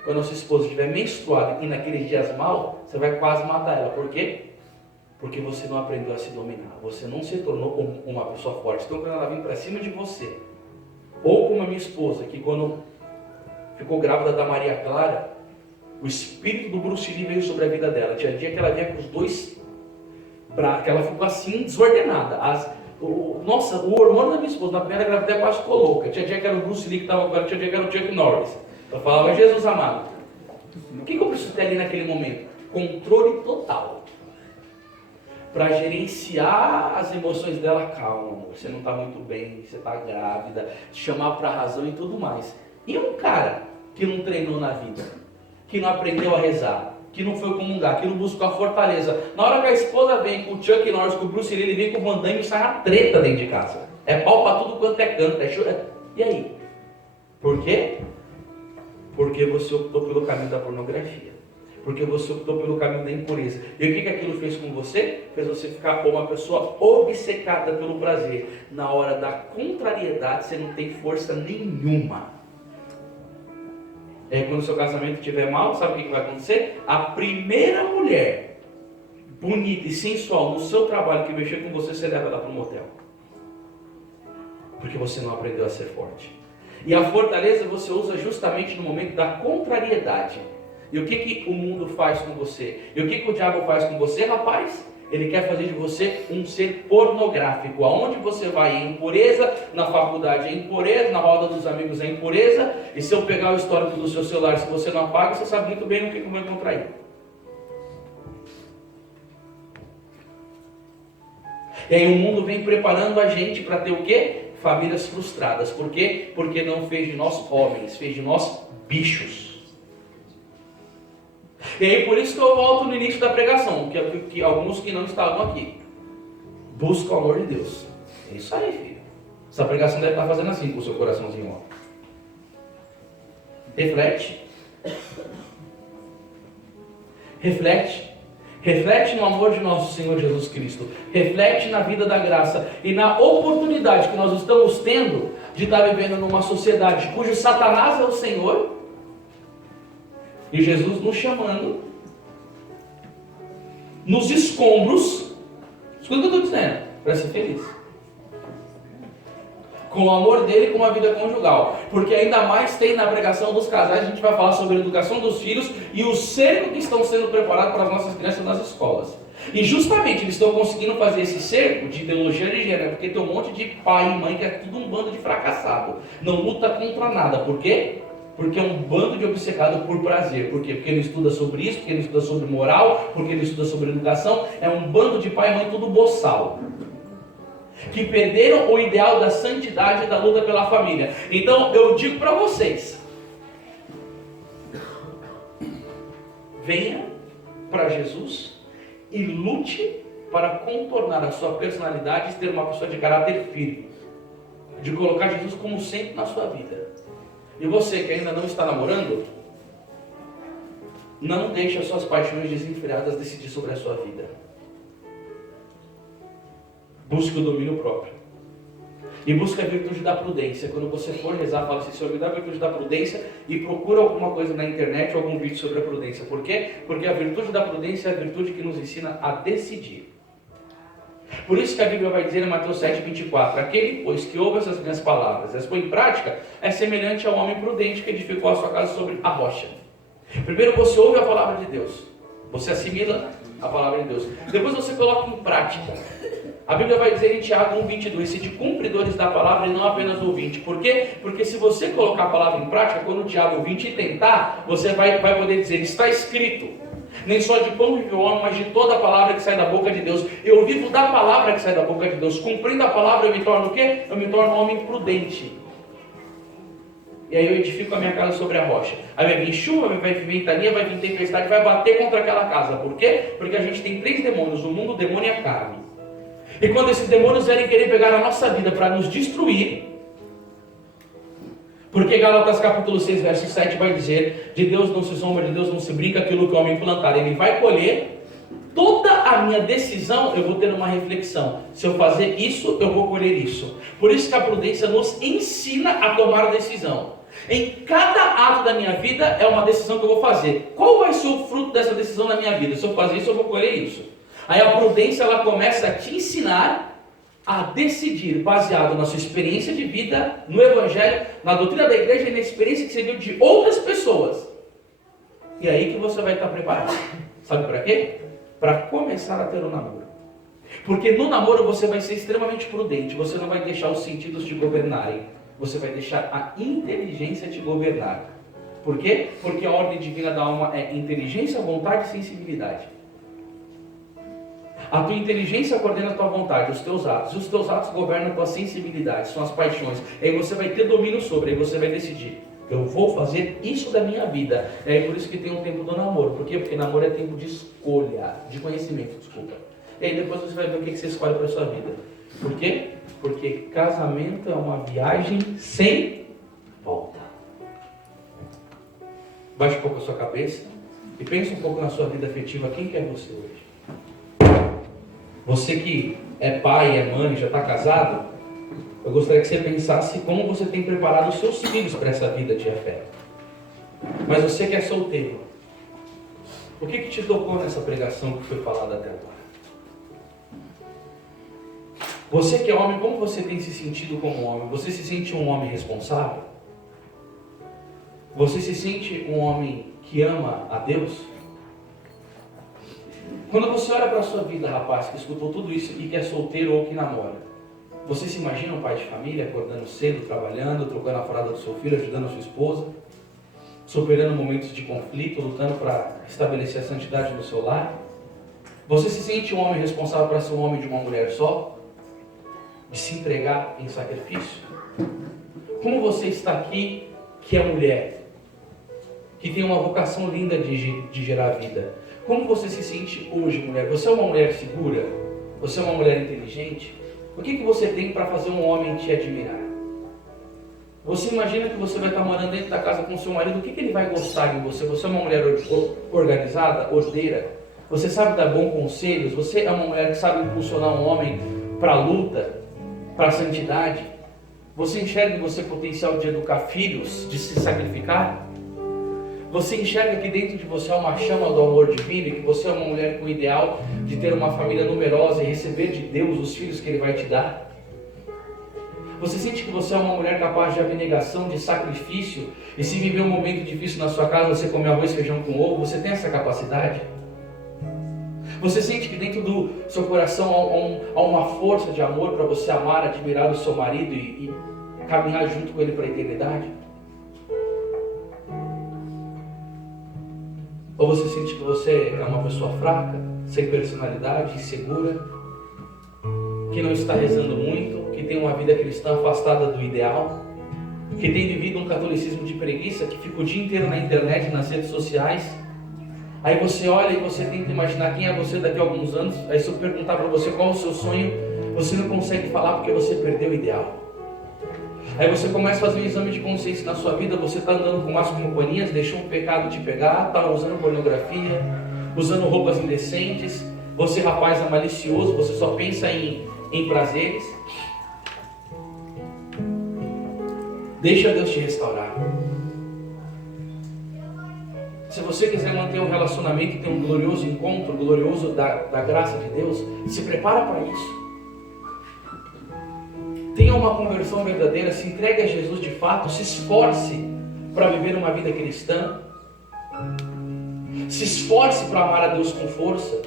Quando a sua esposa estiver menstruada e naqueles dias mal, você vai quase matar ela. Por quê? Porque você não aprendeu a se dominar. Você não se tornou uma pessoa forte. Então quando ela vem para cima de você, ou como a minha esposa, que quando ficou grávida da Maria Clara, o espírito do Bruce Lee veio sobre a vida dela. Tinha dia que ela vinha com os dois braços, que ela ficou assim, desordenada. O hormônio da minha esposa, na primeira gravidez, quase ficou louca. Tinha dia que era o Bruce Lee que estava com ela, tinha dia que era o Chuck Norris. Eu falava: Jesus amado, o que eu preciso ter ali naquele momento? Controle total. Para gerenciar as emoções dela. Calma, amor, você não está muito bem, você está grávida, chamar para a razão e tudo mais. E um cara que não treinou na vida, que não aprendeu a rezar, que não foi comungar, que não buscou a fortaleza. Na hora que a esposa vem com o Chuck Norris, com o Bruce Lee, ele vem com o Van Damme e sai na treta dentro de casa. É pau para tudo quanto é canto. E aí? Por quê? Porque você optou pelo caminho da pornografia. Porque você optou pelo caminho da impureza. E o que aquilo fez com você? Fez você ficar uma pessoa obcecada pelo prazer. Na hora da contrariedade, você não tem força nenhuma. E aí, quando o seu casamento estiver mal, sabe o que vai acontecer? A primeira mulher bonita e sensual no seu trabalho que mexer com você, você leva ela para um motel. Porque você não aprendeu a ser forte. E a fortaleza você usa justamente no momento da contrariedade. E o que o mundo faz com você? E o que o diabo faz com você, rapaz? Ele quer fazer de você um ser pornográfico. Aonde você vai é impureza, na faculdade é impureza, na roda dos amigos é impureza. E se eu pegar o histórico do seu celular, se você não apaga, você sabe muito bem no que eu vou encontrar aí. E aí o mundo vem preparando a gente para ter o quê? Famílias frustradas. Por quê? Porque não fez de nós homens, fez de nós bichos. E aí por isso que eu volto no início da pregação, que alguns que não estavam aqui. Busca o amor de Deus. É isso aí, filho. Essa pregação deve estar fazendo assim com o seu coraçãozinho, ó. Reflete. Reflete. Reflete no amor de nosso Senhor Jesus Cristo. Reflete na vida da graça e na oportunidade que nós estamos tendo de estar vivendo numa sociedade cujo Satanás é o Senhor e Jesus nos chamando nos escombros. Escuta o que eu estou dizendo, para ser feliz. Com o amor dele, com a vida conjugal. Porque ainda mais tem na pregação dos casais, a gente vai falar sobre a educação dos filhos e o cerco que estão sendo preparados para as nossas crianças nas escolas. E justamente eles estão conseguindo fazer esse cerco de ideologia de gênero, porque tem um monte de pai e mãe que é tudo um bando de fracassado. Não luta contra nada. Por quê? Porque é um bando de obcecado por prazer. Por quê? Porque ele estuda sobre isso, porque ele estuda sobre moral, porque ele estuda sobre educação. É um bando de pai e mãe tudo boçal, que perderam o ideal da santidade e da luta pela família. Então eu digo para vocês: venha para Jesus e lute para contornar a sua personalidade e ter uma pessoa de caráter firme, de colocar Jesus como centro na sua vida. E você que ainda não está namorando, não deixe as suas paixões desenfreadas decidir sobre a sua vida. Busque o domínio próprio. E busque a virtude da prudência. Quando você for rezar, fala assim: Senhor, me dá a virtude da prudência, e procura alguma coisa na internet ou algum vídeo sobre a prudência. Por quê? Porque a virtude da prudência é a virtude que nos ensina a decidir. Por isso que a Bíblia vai dizer em Mateus 7,24: aquele, pois, que ouve essas minhas palavras e as põe em prática, é semelhante ao homem prudente que edificou a sua casa sobre a rocha. Primeiro você ouve a palavra de Deus, você assimila a palavra de Deus, depois você coloca em prática. A Bíblia vai dizer em Tiago 1,22: sede cumpridores da palavra e não apenas ouvinte. Por quê? Porque se você colocar a palavra em prática, quando o diabo ouvinte tentar, você vai poder dizer: está escrito, nem só de pão vive o homem, mas de toda a palavra que sai da boca de Deus. Eu vivo da palavra que sai da boca de Deus. Cumprindo a palavra, eu me torno o quê? Eu me torno um homem prudente. E aí eu edifico a minha casa sobre a rocha. Aí vai vir chuva, vai vir ventania, vai vir tempestade, vai bater contra aquela casa. Por quê? Porque a gente tem 3 demônios: o mundo, o demônio e a carne. E quando esses demônios vierem querer pegar a nossa vida para nos destruir, porque Gálatas capítulo 6, verso 7 vai dizer: de Deus não se zomba, de Deus não se brinca, aquilo que o homem plantar, ele vai colher. Toda a minha decisão, eu vou ter uma reflexão: se eu fazer isso, eu vou colher isso. Por isso que a prudência nos ensina a tomar decisão. Em cada ato da minha vida é uma decisão que eu vou fazer. Qual vai ser o fruto dessa decisão na minha vida? Se eu fazer isso, eu vou colher isso. Aí a prudência, ela começa a te ensinar a decidir, baseado na sua experiência de vida, no Evangelho, na doutrina da igreja e na experiência que você viu de outras pessoas. E aí que você vai estar preparado. Sabe para quê? Para começar a ter um namoro. Porque no namoro você vai ser extremamente prudente. Você não vai deixar os sentidos te governarem. Você vai deixar a inteligência te governar. Por quê? Porque a ordem divina da alma é inteligência, vontade e sensibilidade. A tua inteligência coordena a tua vontade, os teus atos. E os teus atos governam a tua sensibilidade, são as paixões. Aí você vai ter domínio sobre, aí você vai decidir: eu vou fazer isso da minha vida. É por isso que tem um tempo do namoro. Por quê? Porque namoro é tempo de escolha, de conhecimento, desculpa. E aí depois você vai ver o que você escolhe para a sua vida. Por quê? Porque casamento é uma viagem sem volta. Baixe um pouco a sua cabeça e pense um pouco na sua vida afetiva. Quem que é você hoje? Você que é pai, é mãe, já está casado, eu gostaria que você pensasse como você tem preparado os seus filhos para essa vida de fé. Mas você que é solteiro, o que te tocou nessa pregação que foi falada até agora? Você que é homem, como você tem se sentido como homem? Você se sente um homem responsável? Você se sente um homem que ama a Deus? Quando você olha para a sua vida, rapaz, que escutou tudo isso e que é solteiro ou que namora, você se imagina um pai de família acordando cedo, trabalhando, trocando a fralda do seu filho, ajudando a sua esposa, superando momentos de conflito, lutando para estabelecer a santidade no seu lar? Você se sente um homem responsável para ser um homem de uma mulher só? De se entregar em sacrifício? Como você está aqui, que é mulher, que tem uma vocação linda de gerar vida. Como você se sente hoje, mulher? Você é uma mulher segura? Você é uma mulher inteligente? O que você tem para fazer um homem te admirar? Você imagina que você vai estar morando dentro da casa com seu marido, o que ele vai gostar em você? Você é uma mulher organizada, ordeira? Você sabe dar bons conselhos? Você é uma mulher que sabe impulsionar um homem para a luta, para a santidade? Você enxerga em você potencial de educar filhos, de se sacrificar? Você enxerga que dentro de você há uma chama do amor divino e que você é uma mulher com o ideal de ter uma família numerosa e receber de Deus os filhos que Ele vai te dar? Você sente que você é uma mulher capaz de abnegação, de sacrifício, e se viver um momento difícil na sua casa, você come arroz, feijão com ovo? Você tem essa capacidade? Você sente que dentro do seu coração há uma força de amor para você amar, admirar o seu marido e caminhar junto com ele para a eternidade? Ou você sente que você é uma pessoa fraca, sem personalidade, insegura, que não está rezando muito, que tem uma vida cristã afastada do ideal, que tem vivido um catolicismo de preguiça, que fica o dia inteiro na internet, nas redes sociais? Aí você olha e você tenta imaginar quem é você daqui a alguns anos. Aí se eu perguntar para você qual é o seu sonho, você não consegue falar porque você perdeu o ideal. Aí você começa a fazer um exame de consciência na sua vida. Você está andando com más companhias, deixou um pecado te pegar, está usando pornografia, usando roupas indecentes. Você, rapaz, é malicioso, você só pensa em prazeres. Deixa Deus te restaurar. Se você quiser manter um relacionamento e ter um glorioso encontro, glorioso da graça de Deus, se prepara para isso. Tenha uma conversão verdadeira, se entregue a Jesus de fato, se esforce para viver uma vida cristã. Se esforce para amar a Deus com força.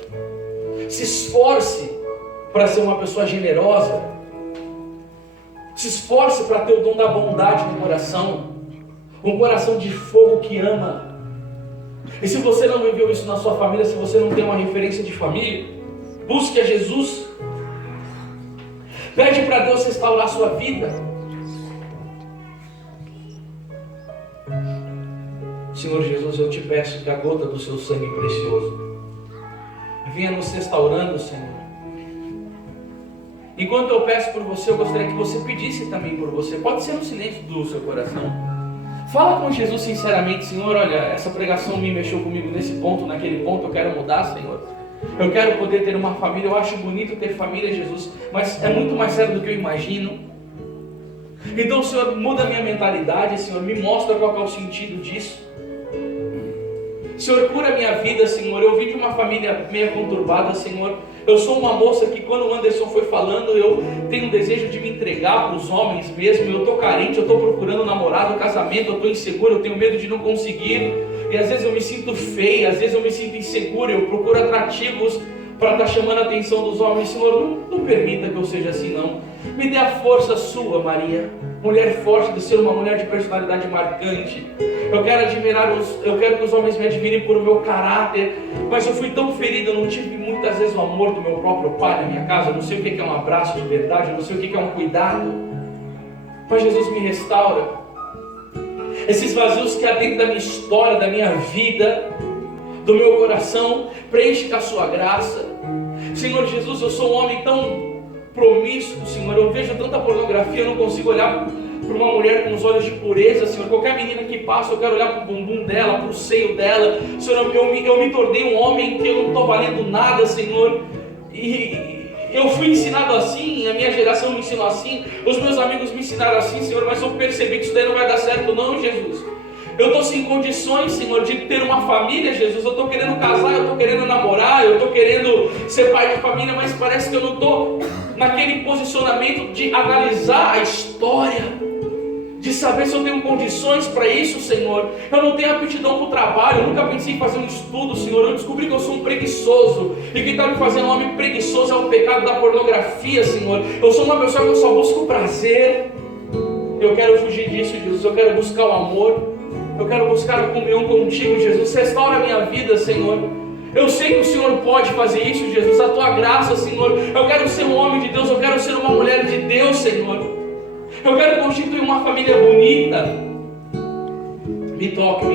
Se esforce para ser uma pessoa generosa. Se esforce para ter o dom da bondade no coração. Um coração de fogo que ama. E se você não viveu isso na sua família, se você não tem uma referência de família, busque a Jesus. Pede para Deus restaurar a sua vida. Senhor Jesus, eu te peço que a gota do seu sangue precioso venha nos restaurando, Senhor. Enquanto eu peço por você, eu gostaria que você pedisse também por você. Pode ser no silêncio do seu coração. Fala com Jesus sinceramente: Senhor, olha, essa pregação me mexeu comigo nesse ponto, naquele ponto, eu quero mudar, Senhor. Eu quero poder ter uma família, eu acho bonito ter família, Jesus, mas é muito mais sério do que eu imagino. Então, Senhor, muda a minha mentalidade, Senhor, me mostra qual é o sentido disso. Senhor, cura a minha vida, Senhor. Eu vim de uma família meio conturbada, Senhor. Eu sou uma moça que, quando o Anderson foi falando, eu tenho um desejo de me entregar para os homens mesmo. Eu estou carente, eu estou procurando um namorado, casamento, eu estou inseguro, eu tenho medo de não conseguir. E às vezes eu me sinto feia, às vezes eu me sinto inseguro, eu procuro atrativos para estar chamando a atenção dos homens. Senhor, não permita que eu seja assim, não. Me dê a força sua, Maria, mulher forte, de ser uma mulher de personalidade marcante. Eu quero que os homens me admirem por o meu caráter, mas eu fui tão ferido, eu não tive muitas vezes o amor do meu próprio pai na minha casa. Eu não sei o que é um abraço de verdade, eu não sei o que é um cuidado. Mas Jesus, me restaura. Esses vazios que há dentro da minha história, da minha vida, do meu coração, preenche com a sua graça. Senhor Jesus, eu sou um homem tão promíscuo, Senhor, eu vejo tanta pornografia, eu não consigo olhar para uma mulher com os olhos de pureza, Senhor. Qualquer menina que passa, eu quero olhar para o bumbum dela, para o seio dela. Senhor, eu me tornei um homem que eu não estou valendo nada, Senhor, e eu fui ensinado assim, a minha geração me ensinou assim, os meus amigos me ensinaram assim, Senhor, mas eu percebi que isso daí não vai dar certo não, Jesus. Eu estou sem condições, Senhor, de ter uma família, Jesus. Eu estou querendo casar, eu estou querendo namorar, eu estou querendo ser pai de família, mas parece que eu não estou naquele posicionamento de analisar a história, de saber se eu tenho condições para isso, Senhor. Eu não tenho aptidão para o trabalho, eu nunca pensei em fazer um estudo, Senhor. Eu descobri que eu sou um preguiçoso, e que está me fazendo um homem preguiçoso é o pecado da pornografia, Senhor. Eu sou uma pessoa que só busca o prazer. Eu quero fugir disso, Jesus. Eu quero buscar o amor. Eu quero buscar a comunhão contigo, Jesus. Restaura a minha vida, Senhor. Eu sei que o Senhor pode fazer isso, Jesus. A tua graça, Senhor. Eu quero ser um homem de Deus. Eu quero ser uma mulher de Deus, Senhor. Eu quero constituir uma família bonita. Me toque,